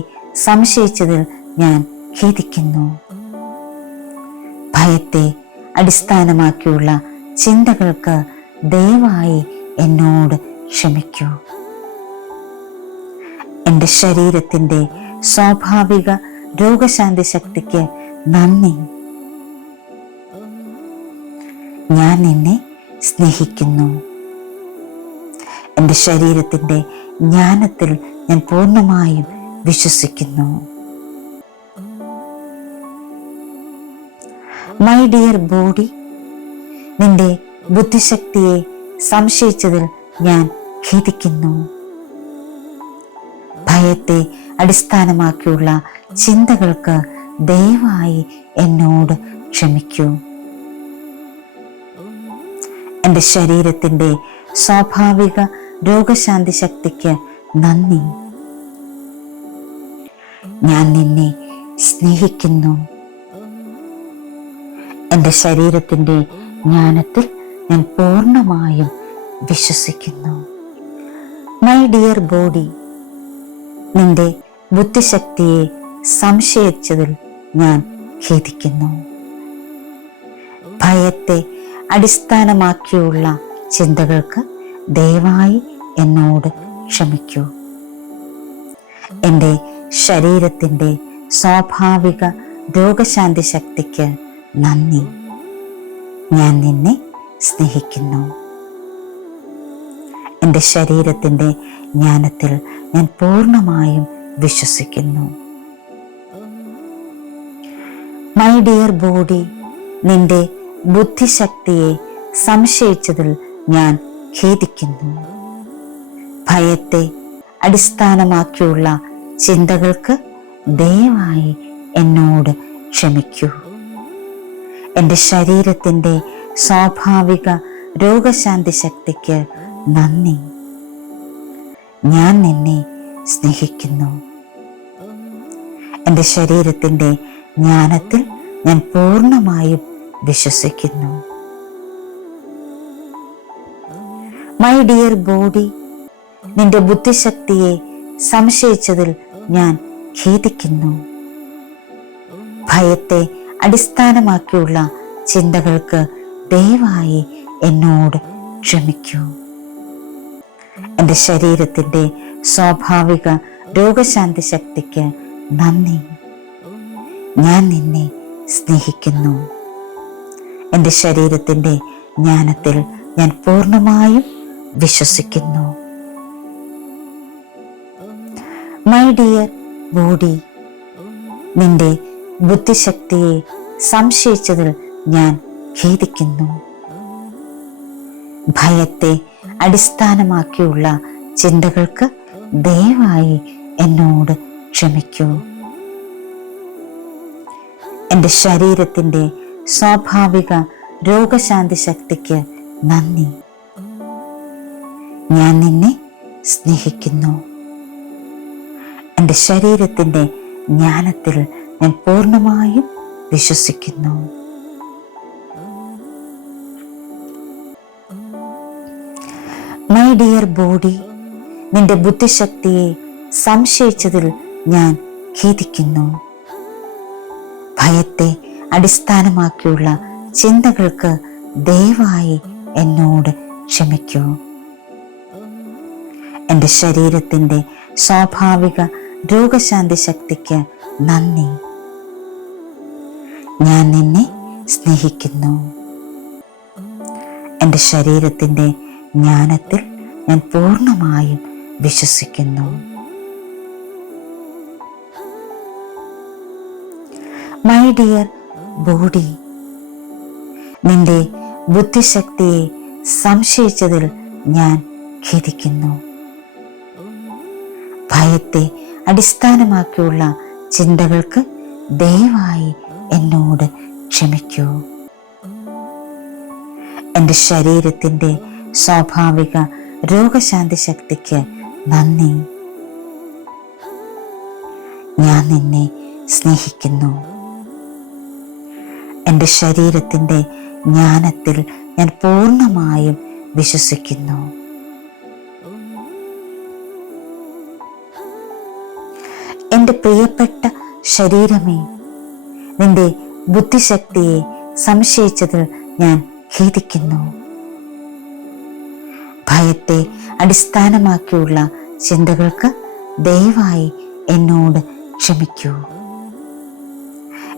സംശയിച്ചതിൽ ഞാൻ ഖേദിക്കുന്നു. ഭയത്തെ അടിസ്ഥാനമാക്കിയുള്ള ചിന്തകൾക്ക് ദയവായി എന്നോട് ക്ഷമിക്കൂ. എൻ്റെ ശരീരത്തിൻ്റെ സ്വാഭാവിക രോഗശാന്തി ശക്തിക്ക് നന്ദി. ഞാൻ നിന്നെ സ്നേഹിക്കുന്നു. എൻ്റെ ശരീരത്തിൻ്റെ ജ്ഞാനത്തിൽ ഞാൻ പൂർണ്ണമായും വിശ്വസിക്കുന്നു. മൈ ഡിയർ ബോഡി, നിന്റെ ബുദ്ധിശക്തിയെ സംശയിച്ചതിൽ ഞാൻ ഖേദിക്കുന്നു. ഭയത്തെ അടിസ്ഥാനമാക്കിയുള്ള ചിന്തകൾക്ക് ദയവായി എന്നോട് ക്ഷമിക്കൂ. എൻ്റെ ശരീരത്തിൻ്റെ സ്വാഭാവിക രോഗശാന്തി ശക്തിക്ക് നന്ദി. ഞാൻ നിന്നെ സ്നേഹിക്കുന്നു. എൻ്റെ ശരീരത്തിൻ്റെ ജ്ഞാനത്തിൽ ഞാൻ പൂർണ്ണമായും വിശ്വസിക്കുന്നു. മൈ ഡിയർ ബോഡി, നിന്റെ ബുദ്ധിശക്തിയെ സംശയിച്ചതിൽ ഞാൻ ഖേദിക്കുന്നു. ഭയത്തെ അടിസ്ഥാനമാക്കിയുള്ള ചിന്തകൾക്ക് ദയവായി എന്നോട് ക്ഷമിക്കൂ. എൻ്റെ ശരീരത്തിൻ്റെ സ്വാഭാവിക രോഗശാന്തി ശക്തിക്ക് നന്ദി. ഞാൻ നിന്നെ സ്നേഹിക്കുന്നു. എൻ്റെ ശരീരത്തിൻ്റെ ജ്ഞാനത്തിൽ ഞാൻ പൂർണ്ണമായും വിശ്വസിക്കുന്നു. മൈ ഡിയർ ബോഡി, നിന്റെ ബുദ്ധിശക്തിയെ സംശയിച്ചതിൽ ഞാൻ ഖേദിക്കുന്നു. ഭയത്തെ അടിസ്ഥാനമാക്കിയുള്ള ചിന്തകൾക്ക് ദയവായി എന്നോട് ക്ഷമിക്കൂ. എൻ്റെ ശരീരത്തിൻ്റെ സ്വാഭാവിക രോഗശാന്തി ശക്തിക്ക് നന്ദി. ഞാൻ നിന്നെ സ്നേഹിക്കുന്നു. എൻ്റെ ശരീരത്തിൻ്റെ ജ്ഞാനത്തിൽ ഞാൻ പൂർണ്ണമായും വിശ്വസിക്കുന്നു. മൈ ഡിയർ ബോഡി, നിന്റെ ബുദ്ധിശക്തിയെ സംശയിച്ചതിൽ ഞാൻ ഖേദിക്കുന്നു. ഭയത്തെ അടിസ്ഥാനമാക്കിയുള്ള ചിന്തകൾക്ക് ദയവായി എന്നോട് ക്ഷമിക്കൂ. എൻ്റെ ശരീരത്തിൻ്റെ സ്വാഭാവിക രോഗശാന്തി ശക്തിക്ക് നന്ദി. ഞാൻ നിന്നെ സ്നേഹിക്കുന്നു. എൻ്റെ ശരീരത്തിൻ്റെ ജ്ഞാനത്തിൽ ഞാൻ പൂർണ്ണമായും വിശ്വസിക്കുന്നു. മൈ ഡിയർ ബോഡി, നിന്റെ ബുദ്ധിശക്തിയെ സംശയിച്ചതിൽ ഞാൻ ഖേദിക്കുന്നു. ഭയത്തെ അടിസ്ഥാനമാക്കിയുള്ള ചിന്തകൾക്ക് ദയവായി എന്നോട് ക്ഷമിക്കൂ. എൻ്റെ ശരീരത്തിൻ്റെ സ്വാഭാവിക രോഗശാന്തി ശക്തിക്ക് നന്ദി. ഞാൻ നിന്നെ സ്നേഹിക്കുന്നു. എൻ്റെ ശരീരത്തിൻ്റെ ജ്ഞാനത്തിൽ ഞാൻ പൂർണ്ണമായും വിശ്വസിക്കുന്നു. മൈ ഡിയർ ബോഡി, നിന്റെ ബുദ്ധിശക്തിയെ സംശയിച്ചതിൽ ഞാൻ ഖേദിക്കുന്നു. ഭയത്തെ അടിസ്ഥാനമാക്കിയുള്ള ചിന്തകൾക്ക് ദയവായി എന്നോട് ക്ഷമിക്കൂ. എൻ്റെ ശരീരത്തിൻ്റെ സ്വാഭാവിക രോഗശാന്തി ശക്തിക്ക് നന്ദി. ഞാൻ നിന്നെ സ്നേഹിക്കുന്നു. എൻ്റെ ശരീരത്തിൻ്റെ ജ്ഞാനത്തിൽ ഞാൻ പൂർണ്ണമായും വിശ്വസിക്കുന്നു. മൈ ഡിയർ ബോഡി, നിന്റെ ബുദ്ധിശക്തിയെ സംശയിച്ചതിൽ ഞാൻ ഖേദിക്കുന്നു. ഭയത്തെ അടിസ്ഥാനമാക്കിയുള്ള ചിന്തകൾക്ക് ദയവായി എന്നോട് ക്ഷമിക്കൂ. എൻ്റെ ശരീരത്തിൻ്റെ സ്വാഭാവിക രോഗശാന്തി ശക്തിക്ക് നന്ദി. ഞാൻ നിന്നെ സ്നേഹിക്കുന്നു. എൻ്റെ ശരീരത്തിൻ്റെ ജ്ഞാനത്തിൽ ഞാൻ പൂർണ്ണമായും വിശ്വസിക്കുന്നു. എൻ്റെ പ്രിയപ്പെട്ട ശരീരമേ, നിന്റെ ബുദ്ധിശക്തിയെ സംശയിച്ചതിൽ ഞാൻ ഖേദിക്കുന്നു. ഭയത്തെ അടിസ്ഥാനമാക്കിയുള്ള ചിന്തകൾക്ക് ദയവായി എന്നോട് ക്ഷമിക്കൂ.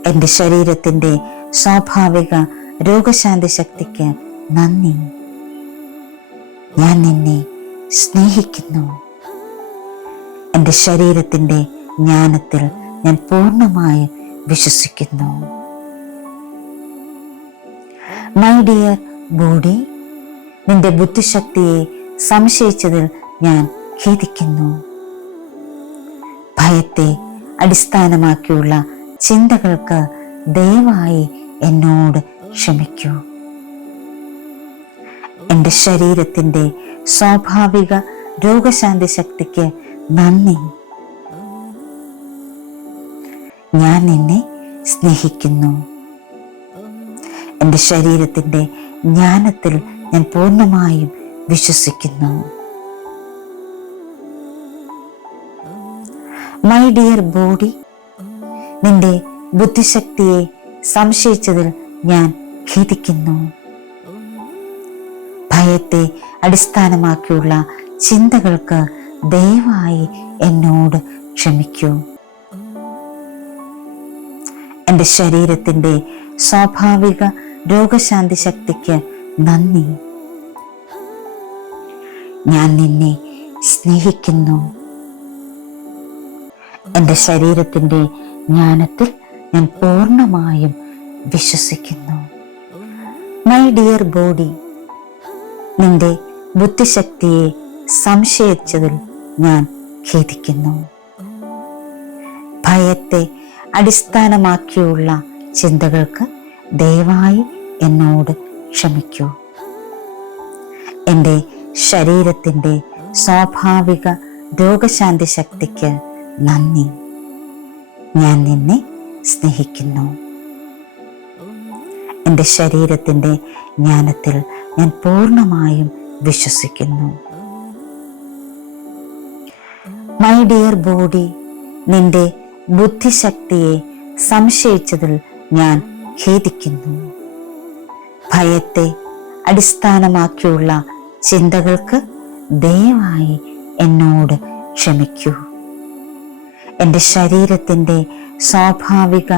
എൻ്റെ ശരീരത്തിൻ്റെ സ്വാഭാവിക രോഗശാന്തി ശക്തിക്ക് നന്ദി. ഞാൻ നിന്നെ സ്നേഹിക്കുന്നു. എൻ്റെ ശരീരത്തിൻ്റെ ജ്ഞാനത്തിൽ ഞാൻ പൂർണ്ണമായും വിശ്വസിക്കുന്നു. മൈ ഡിയർ ബോഡി, നിന്റെ ബുദ്ധിശക്തിയെ സംശയിച്ചതിൽ ഞാൻ ഖേദിക്കുന്നു. ഭയത്തെ അടിസ്ഥാനമാക്കിയുള്ള ചിന്തകൾക്ക് ദയവായി എന്നോട് ക്ഷമിക്കൂ. എൻ്റെ ശരീരത്തിൻ്റെ സ്വാഭാവിക രോഗശാന്തി ശക്തിക്ക് നന്ദി. ഞാൻ നിന്നെ സ്നേഹിക്കുന്നു. എൻ്റെ ശരീരത്തിൻ്റെ ജ്ഞാനത്തിൽ ഞാൻ പൂർണ്ണമായും വിശ്വസിക്കുന്നു. മൈ ഡിയർ ബോഡി, നിന്റെ ബുദ്ധിശക്തിയെ സംശയിച്ചതിൽ ഞാൻ ഖേദിക്കുന്നു. ഭയത്തെ അടിസ്ഥാനമാക്കിയുള്ള ചിന്തകൾക്ക് ദയവായി എന്നോട് ക്ഷമിക്കൂ. എൻ്റെ ശരീരത്തിൻ്റെ സ്വാഭാവിക രോഗശാന്തി ശക്തിക്ക് നന്ദി. ഞാൻ നിന്നെ സ്നേഹിക്കുന്നു. എൻ്റെ ശരീരത്തിൻ്റെ ജ്ഞാനത്തിൽ ഞാൻ പൂർണ്ണമായും വിശ്വസിക്കുന്നു. മൈ ഡിയർ ബോഡി, നിന്റെ ബുദ്ധിശക്തിയെ സംശയിച്ചതിൽ ഞാൻ ഖേദിക്കുന്നു. ഭയത്തെ അടിസ്ഥാനമാക്കിയുള്ള ചിന്തകൾക്ക് ദയവായി എന്നോട് ക്ഷമിക്കൂ. എൻ്റെ ശരീരത്തിൻ്റെ സ്വാഭാവിക രോഗശാന്തി ശക്തിക്ക് നന്ദി. ഞാൻ നിന്നെ സ്നേഹിക്കുന്നു. എൻ്റെ ശരീരത്തിൻ്റെ ജ്ഞാനത്തിൽ ഞാൻ പൂർണ്ണമായും വിശ്വസിക്കുന്നു. മൈ ഡിയർ ബോഡി, നിന്റെ ബുദ്ധിശക്തിയെ സംശയിച്ചതിൽ ഞാൻ ഖേദിക്കുന്നു. ഭയത്തെ അടിസ്ഥാനമാക്കിയുള്ള ചിന്തകൾക്ക് ദയവായി എന്നോട് ക്ഷമിക്കൂ. എൻ്റെ ശരീരത്തിൻ്റെ സ്വാഭാവിക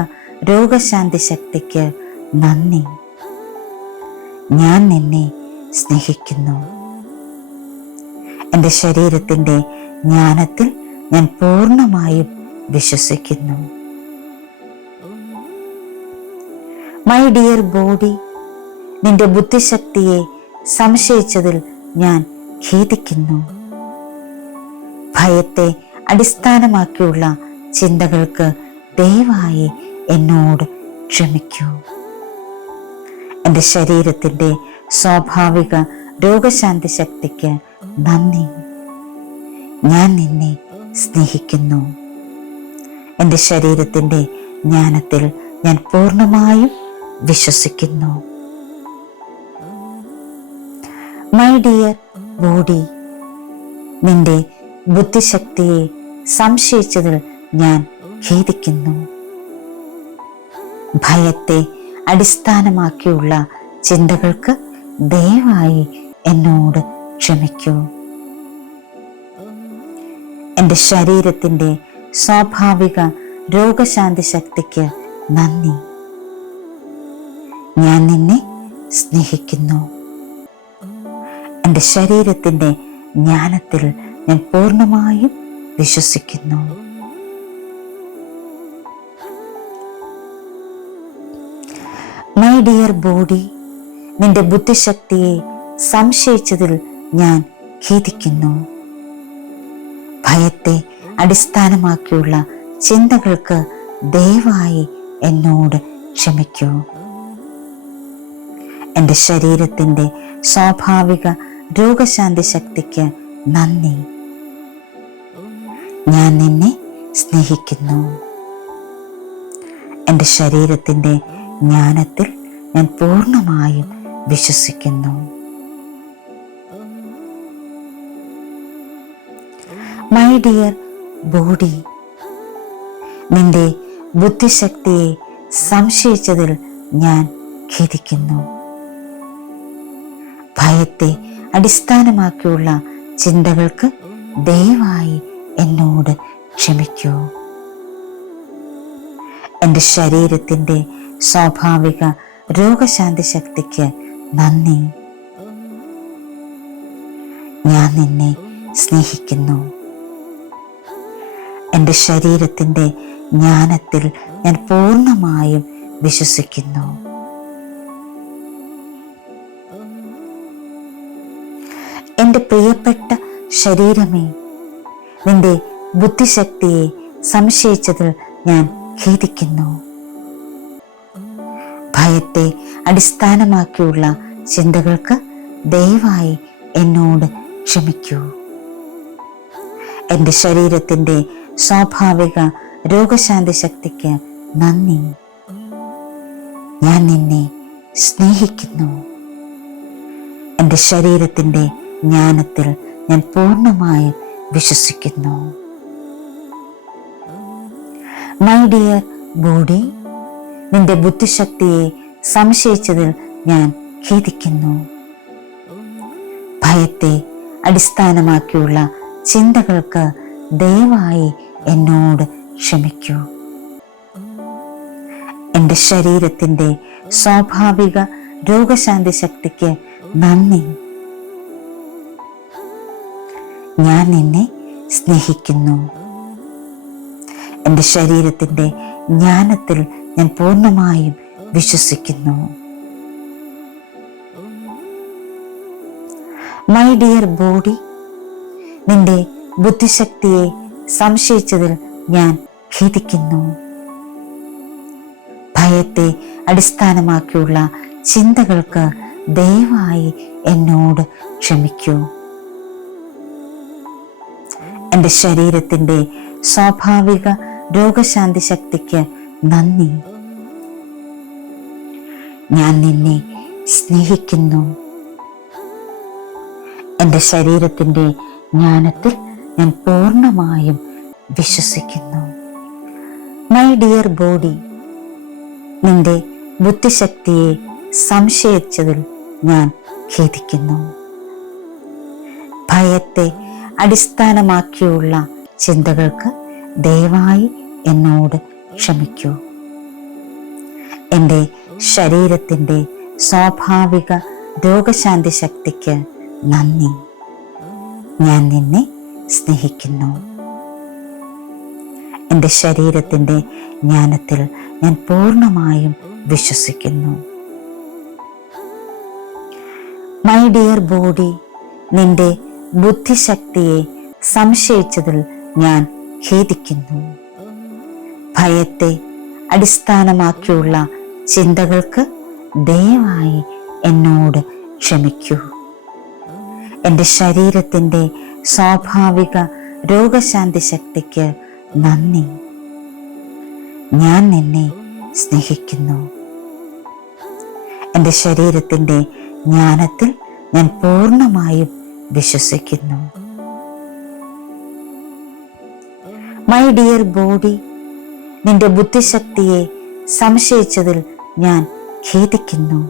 രോഗശാന്തി ശക്തിക്ക് നന്ദി. ഞാൻ നിന്നെ സ്നേഹിക്കുന്നു. എൻ്റെ ശരീരത്തിൻ്റെ ജ്ഞാനത്തിൽ ഞാൻ പൂർണ്ണമായും വിശ്വസിക്കുന്നു. മൈ ഡിയർ ബോഡി, നിന്റെ ബുദ്ധിശക്തിയെ സംശയിച്ചതിൽ ഞാൻ ഖേദിക്കുന്നു. ഭയത്തെ അടിസ്ഥാനമാക്കിയുള്ള ചിന്തകൾക്ക് ദയവായി എന്നോട് ക്ഷമിക്കൂ. എൻ്റെ ശരീരത്തിൻ്റെ സ്വാഭാവിക രോഗശാന്തി ശക്തിക്ക് നന്ദി. ഞാൻ നിന്നെ സ്നേഹിക്കുന്നു. എൻ്റെ ശരീരത്തിൻ്റെ ജ്ഞാനത്തിൽ ഞാൻ പൂർണ്ണമായും വിശ്വസിക്കുന്നു. മൈ ഡിയർ ബോഡി, നിന്റെ ബുദ്ധിശക്തിയെ സംശയിച്ചതിൽ ഞാൻ ഖേദിക്കുന്നു. ഭയത്തെ അടിസ്ഥാനമാക്കിയുള്ള ചിന്തകൾക്ക് ദയവായി എന്നോട് ക്ഷമിക്കൂ. എൻ്റെ ശരീരത്തിൻ്റെ സ്വാഭാവിക രോഗശാന്തി ശക്തിക്ക് നന്ദി. ഞാൻ നിന്നെ സ്നേഹിക്കുന്നു. എൻ്റെ ശരീരത്തിൻ്റെ ജ്ഞാനത്തിൽ ഞാൻ പൂർണ്ണമായും വിശ്വസിക്കുന്നു. മൈ ഡിയർ ബോഡി, നിന്റെ ബുദ്ധിശക്തിയെ സംശയിച്ചതിൽ ഞാൻ ഖേദിക്കുന്നു. ഭയത്തെ അടിസ്ഥാനമാക്കിയുള്ള ചിന്തകൾക്ക് ദയവായി എന്നോട് ക്ഷമിക്കൂ. എൻ്റെ ശരീരത്തിൻ്റെ സ്വാഭാവിക രോഗശാന്തി ശക്തിക്ക് നന്ദി. ഞാൻ നിന്നെ സ്നേഹിക്കുന്നു. എൻ്റെ ശരീരത്തിൻ്റെ ജ്ഞാനത്തിൽ ഞാൻ പൂർണ്ണമായും വിശ്വസിക്കുന്നു. മൈ ഡിയർ ബോഡി, നിന്റെ ബുദ്ധിശക്തിയെ സംശയിച്ചതിൽ ഞാൻ ഖേദിക്കുന്നു. ഭയത്തെ അടിസ്ഥാനമാക്കിയുള്ള ചിന്തകൾക്ക് ദയവായി എന്നോട് ക്ഷമിക്കൂ. എൻ്റെ ശരീരത്തിൻ്റെ സ്വാഭാവിക രോഗശാന്തി ശക്തിക്ക് നന്ദി. ഞാൻ നിന്നെ സ്നേഹിക്കുന്നു. എൻ്റെ ശരീരത്തിൻ്റെ ജ്ഞാനത്തിൽ ഞാൻ പൂർണ്ണമായും വിശ്വസിക്കുന്നു. എൻ്റെ പ്രിയപ്പെട്ട ശരീരമേ, നിന്റെ ബുദ്ധിശക്തിയെ സംശയിച്ചതിൽ ഞാൻ ഖേദിക്കുന്നു. ഭയത്തെ അടിസ്ഥാനമാക്കിയുള്ള ചിന്തകൾക്ക് ദയവായി എന്നോട് ക്ഷമിക്കൂ. എൻ്റെ ശരീരത്തിൻ്റെ സ്വാഭാവിക രോഗശാന്തി ശക്തിക്ക് നന്ദി. ഞാൻ നിന്നെ സ്നേഹിക്കുന്നു. എൻ്റെ ശരീരത്തിൻ്റെ ജ്ഞാനത്തിൽ ഞാൻ പൂർണ്ണമായും വിശ്വസിക്കുന്നു. മൈ ഡിയർ ബോഡി, നിന്റെ ബുദ്ധിശക്തിയെ സംശയിച്ചതിൽ ഞാൻ ഖേദിക്കുന്നു. ഭയത്തെ അടിസ്ഥാനമാക്കിയുള്ള ചിന്തകൾക്ക് ദയവായി എന്നോട് ക്ഷമിക്കൂ. എൻ്റെ ശരീരത്തിൻ്റെ സ്വാഭാവിക രോഗശാന്തി ശക്തിക്ക് നന്ദി. ഞാൻ നിന്നെ സ്നേഹിക്കുന്നു. എൻ്റെ ശരീരത്തിൻ്റെ ജ്ഞാനത്തിൽ ഞാൻ പൂർണ്ണമായും വിശ്വസിക്കുന്നു. മൈ ഡിയർ ബോഡി, നിന്റെ ബുദ്ധിശക്തിയെ സംശയിച്ചതിൽ ഞാൻ ഖേദിക്കുന്നു. ഭയത്തെ അടിസ്ഥാനമാക്കിയുള്ള ചിന്തകൾക്ക് ദയവായി എന്നോട് ക്ഷമിക്കൂ. എൻ്റെ ശരീരത്തിൻ്റെ സ്വാഭാവിക രോഗശാന്തി ശക്തിക്ക് നന്ദി. ഞാൻ നിന്നെ സ്നേഹിക്കുന്നു. എൻ്റെ ശരീരത്തിൻ്റെ ജ്ഞാനത്തിൽ ഞാൻ പൂർണ്ണമായും വിശ്വസിക്കുന്നു. മൈ ഡിയർ ബോഡി, നിന്റെ ബുദ്ധിശക്തിയെ സംശയിച്ചതിൽ ഞാൻ ഖേദിക്കുന്നു. ഭയത്തെ അടിസ്ഥാനമാക്കിയുള്ള ചിന്തകൾക്ക് ദയവായി എന്നോട് ക്ഷമിക്കൂ. എൻ്റെ ശരീരത്തിൻ്റെ സ്വാഭാവിക രോഗശാന്തി ശക്തിക്ക് നന്ദി. ഞാൻ നിന്നെ സ്നേഹിക്കുന്നു. എൻ്റെ ശരീരത്തിൻ്റെ ജ്ഞാനത്തിൽ ഞാൻ പൂർണ്ണമായും വിശ്വസിക്കുന്നു. മൈ ഡിയർ ബോഡി, നിന്റെ ബുദ്ധിശക്തിയെ സംശയിച്ചതിൽ ഞാൻ ഖേദിക്കുന്നു. ഭയത്തെ അടിസ്ഥാനമാക്കിയുള്ള ചിന്തകൾക്ക് ദയവായി എന്നോട് ക്ഷമിക്കൂ. എൻ്റെ ശരീരത്തിൻ്റെ സ്വാഭാവിക രോഗശാന്തി ശക്തിക്ക് നന്ദി. ഞാൻ നിന്നെ സ്നേഹിക്കുന്നു. എൻ്റെ ശരീരത്തിൻ്റെ ജ്ഞാനത്തിൽ ഞാൻ പൂർണ്ണമായും വിശ്വസിക്കുന്നു. മൈ ഡിയർ ബോഡി, നിന്റെ ബുദ്ധിശക്തിയെ സംശയിച്ചതിൽ ഞാൻ ഖേദിക്കുന്നു.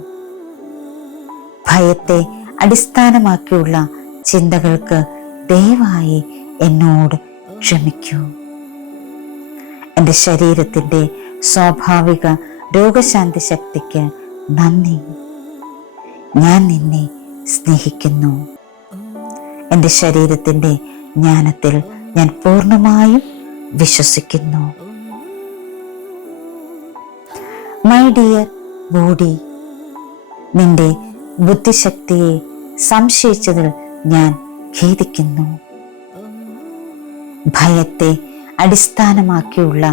ഭയത്തെ അടിസ്ഥാനമാക്കിയുള്ള ചിന്തകൾക്ക് ദയവായി എന്നോട് ക്ഷമിക്കൂ. എൻ്റെ ശരീരത്തിൻ്റെ സ്വാഭാവിക രോഗശാന്തി ശക്തിക്ക് നന്ദി. ഞാൻ നിന്നെ സ്നേഹിക്കുന്നു. എൻ്റെ ശരീരത്തിൻ്റെ ജ്ഞാനത്തിൽ ഞാൻ പൂർണ്ണമായും വിശ്വസിക്കുന്നു. മൈ ഡിയർ ബോഡി, നിന്റെ ബുദ്ധിശക്തിയെ സംശയിച്ചതിൽ ഞാൻ ഖേദിക്കുന്നു. ഭയത്തെ അടിസ്ഥാനമാക്കിയുള്ള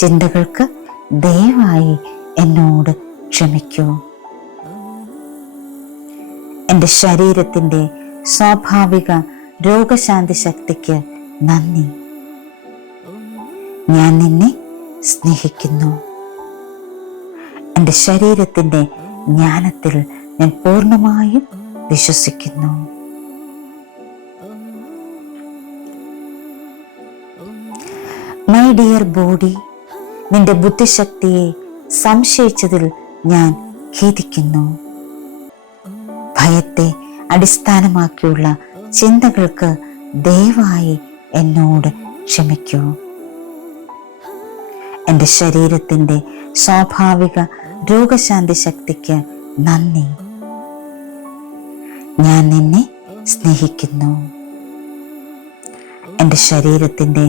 ചിന്തകൾക്ക് ദയവായി എന്നോട് ക്ഷമിക്കൂ. എൻ്റെ ശരീരത്തിൻ്റെ സ്വാഭാവിക രോഗശാന്തി ശക്തിക്ക് നന്ദി. ഞാൻ നിന്നെ സ്നേഹിക്കുന്നു. എൻ്റെ ശരീരത്തിൻ്റെ ജ്ഞാനത്തിൽ ഞാൻ പൂർണ്ണമായും വിശ്വസിക്കുന്നു. മൈ ഡിയർ ബോഡി, നിന്റെ ബുദ്ധിശക്തിയെ സംശയിച്ചതിൽ ഞാൻ ഖേദിക്കുന്നു. ഭയത്തെ അടിസ്ഥാനമാക്കിയുള്ള ചിന്തകൾക്ക് ദയവായി എന്നോട് ക്ഷമിക്കൂ. എൻ്റെ ശരീരത്തിൻ്റെ സ്വാഭാവിക രോഗശാന്തി ശക്തിക്ക് നന്ദി. ഞാൻ നിന്നെ സ്നേഹിക്കുന്നു. എൻ്റെ ശരീരത്തിൻ്റെ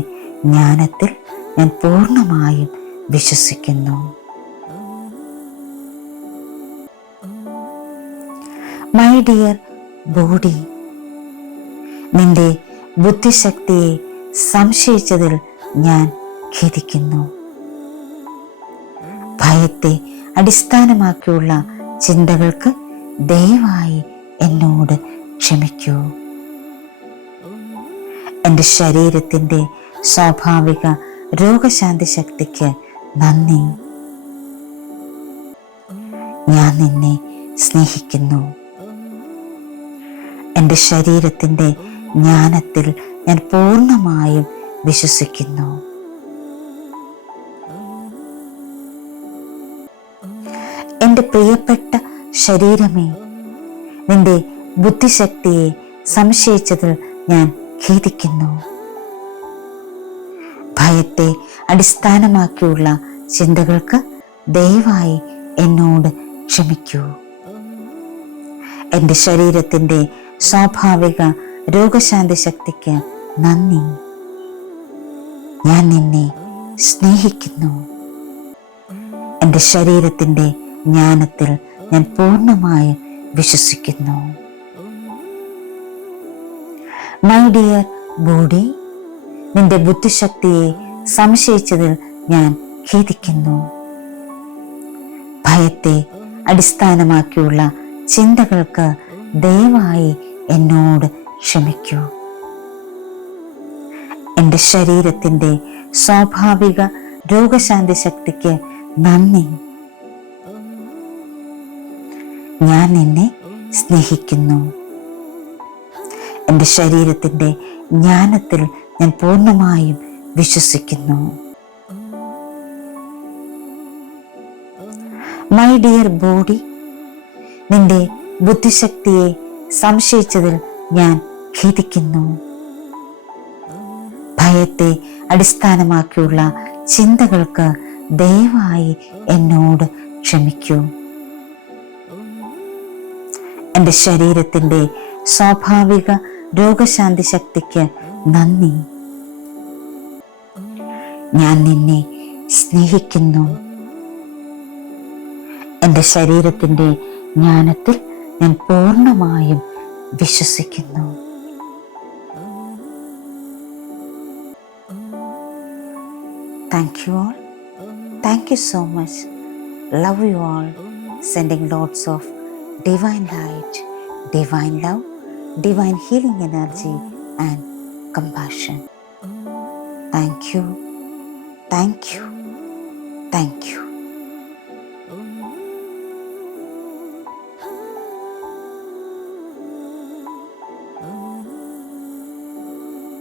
ജ്ഞാനത്തിൽ ഞാൻ പൂർണ്ണമായും വിശ്വസിക്കുന്നു. മൈ ഡിയർ ബോഡി, നിന്റെ ബുദ്ധിശക്തിയെ സംശയിച്ചതിൽ ഞാൻ ഖേദിക്കുന്നു. ഭയത്തെ അടിസ്ഥാനമാക്കിയുള്ള ചിന്തകൾക്ക് ദയവായി എന്നോട് ക്ഷമിക്കൂ. എൻ്റെ ശരീരത്തിൻ്റെ സ്വാഭാവിക രോഗശാന്തി ശക്തിക്ക് നന്ദി. ഞാൻ നിന്നെ സ്നേഹിക്കുന്നു. എൻ്റെ ശരീരത്തിൻ്റെ ജ്ഞാനത്തിൽ ഞാൻ പൂർണ്ണമായും വിശ്വസിക്കുന്നു. എൻ്റെ പ്രിയപ്പെട്ട ശരീരമേ, നിന്റെ ബുദ്ധിശക്തിയെ സംശയിച്ചതിൽ ഞാൻ ഖേദിക്കുന്നു. ഭയത്തെ അടിസ്ഥാനമാക്കിയുള്ള ചിന്തകൾക്ക് ദയവായി എന്നോട് ക്ഷമിക്കൂ. എൻ്റെ ശരീരത്തിൻ്റെ സ്വാഭാവിക രോഗശാന്തി ശക്തിക്ക് നന്ദി. ഞാൻ നിന്നെ സ്നേഹിക്കുന്നു. എൻ്റെ ശരീരത്തിൻ്റെ ജ്ഞാനത്തിൽ ഞാൻ പൂർണ്ണമായും വിശ്വസിക്കുന്നു. മൈ ഡിയർ ബോഡി, നിന്റെ ബുദ്ധിശക്തിയെ സംശയിച്ചതിൽ ഞാൻ ഖേദിക്കുന്നു. ഭയത്തെ അടിസ്ഥാനമാക്കിയുള്ള ചിന്തകൾക്ക് ദയവായി എന്നോട് ക്ഷമിക്കൂ. എൻ്റെ ശരീരത്തിൻ്റെ സ്വാഭാവിക രോഗശാന്തി ശക്തിക്ക് നന്ദി. ഞാൻ നിന്നെ സ്നേഹിക്കുന്നു. എൻ്റെ ശരീരത്തിൻ്റെ ജ്ഞാനത്തിൽ ഞാൻ പൂർണ്ണമായും വിശ്വസിക്കുന്നു. മൈ ഡിയർ ബോഡി, നിന്റെ ബുദ്ധിശക്തിയെ സംശയിച്ചതിൽ ഞാൻ ഖേദിക്കുന്നു. ഭയത്തെ അടിസ്ഥാനമാക്കിയുള്ള ചിന്തകൾക്ക് ദയവായി എന്നോട് ക്ഷമിക്കൂ. എൻ്റെ ശരീരത്തിൻ്റെ സ്വാഭാവിക രോഗശാന്തി ശക്തിക്ക് നന്ദി. ഞാൻ നിന്നെ സ്നേഹിക്കുന്നു. എൻ്റെ ശരീരത്തിൻ്റെ ജ്ഞാനത്തിൽ ഞാൻ പൂർണ്ണമായും വിശ്വസിക്കുന്നു. Thank you all. Thank you so much. Love you all. Sending lots of divine light, divine love, divine healing energy and compassion. Thank you. Thank you. Thank you.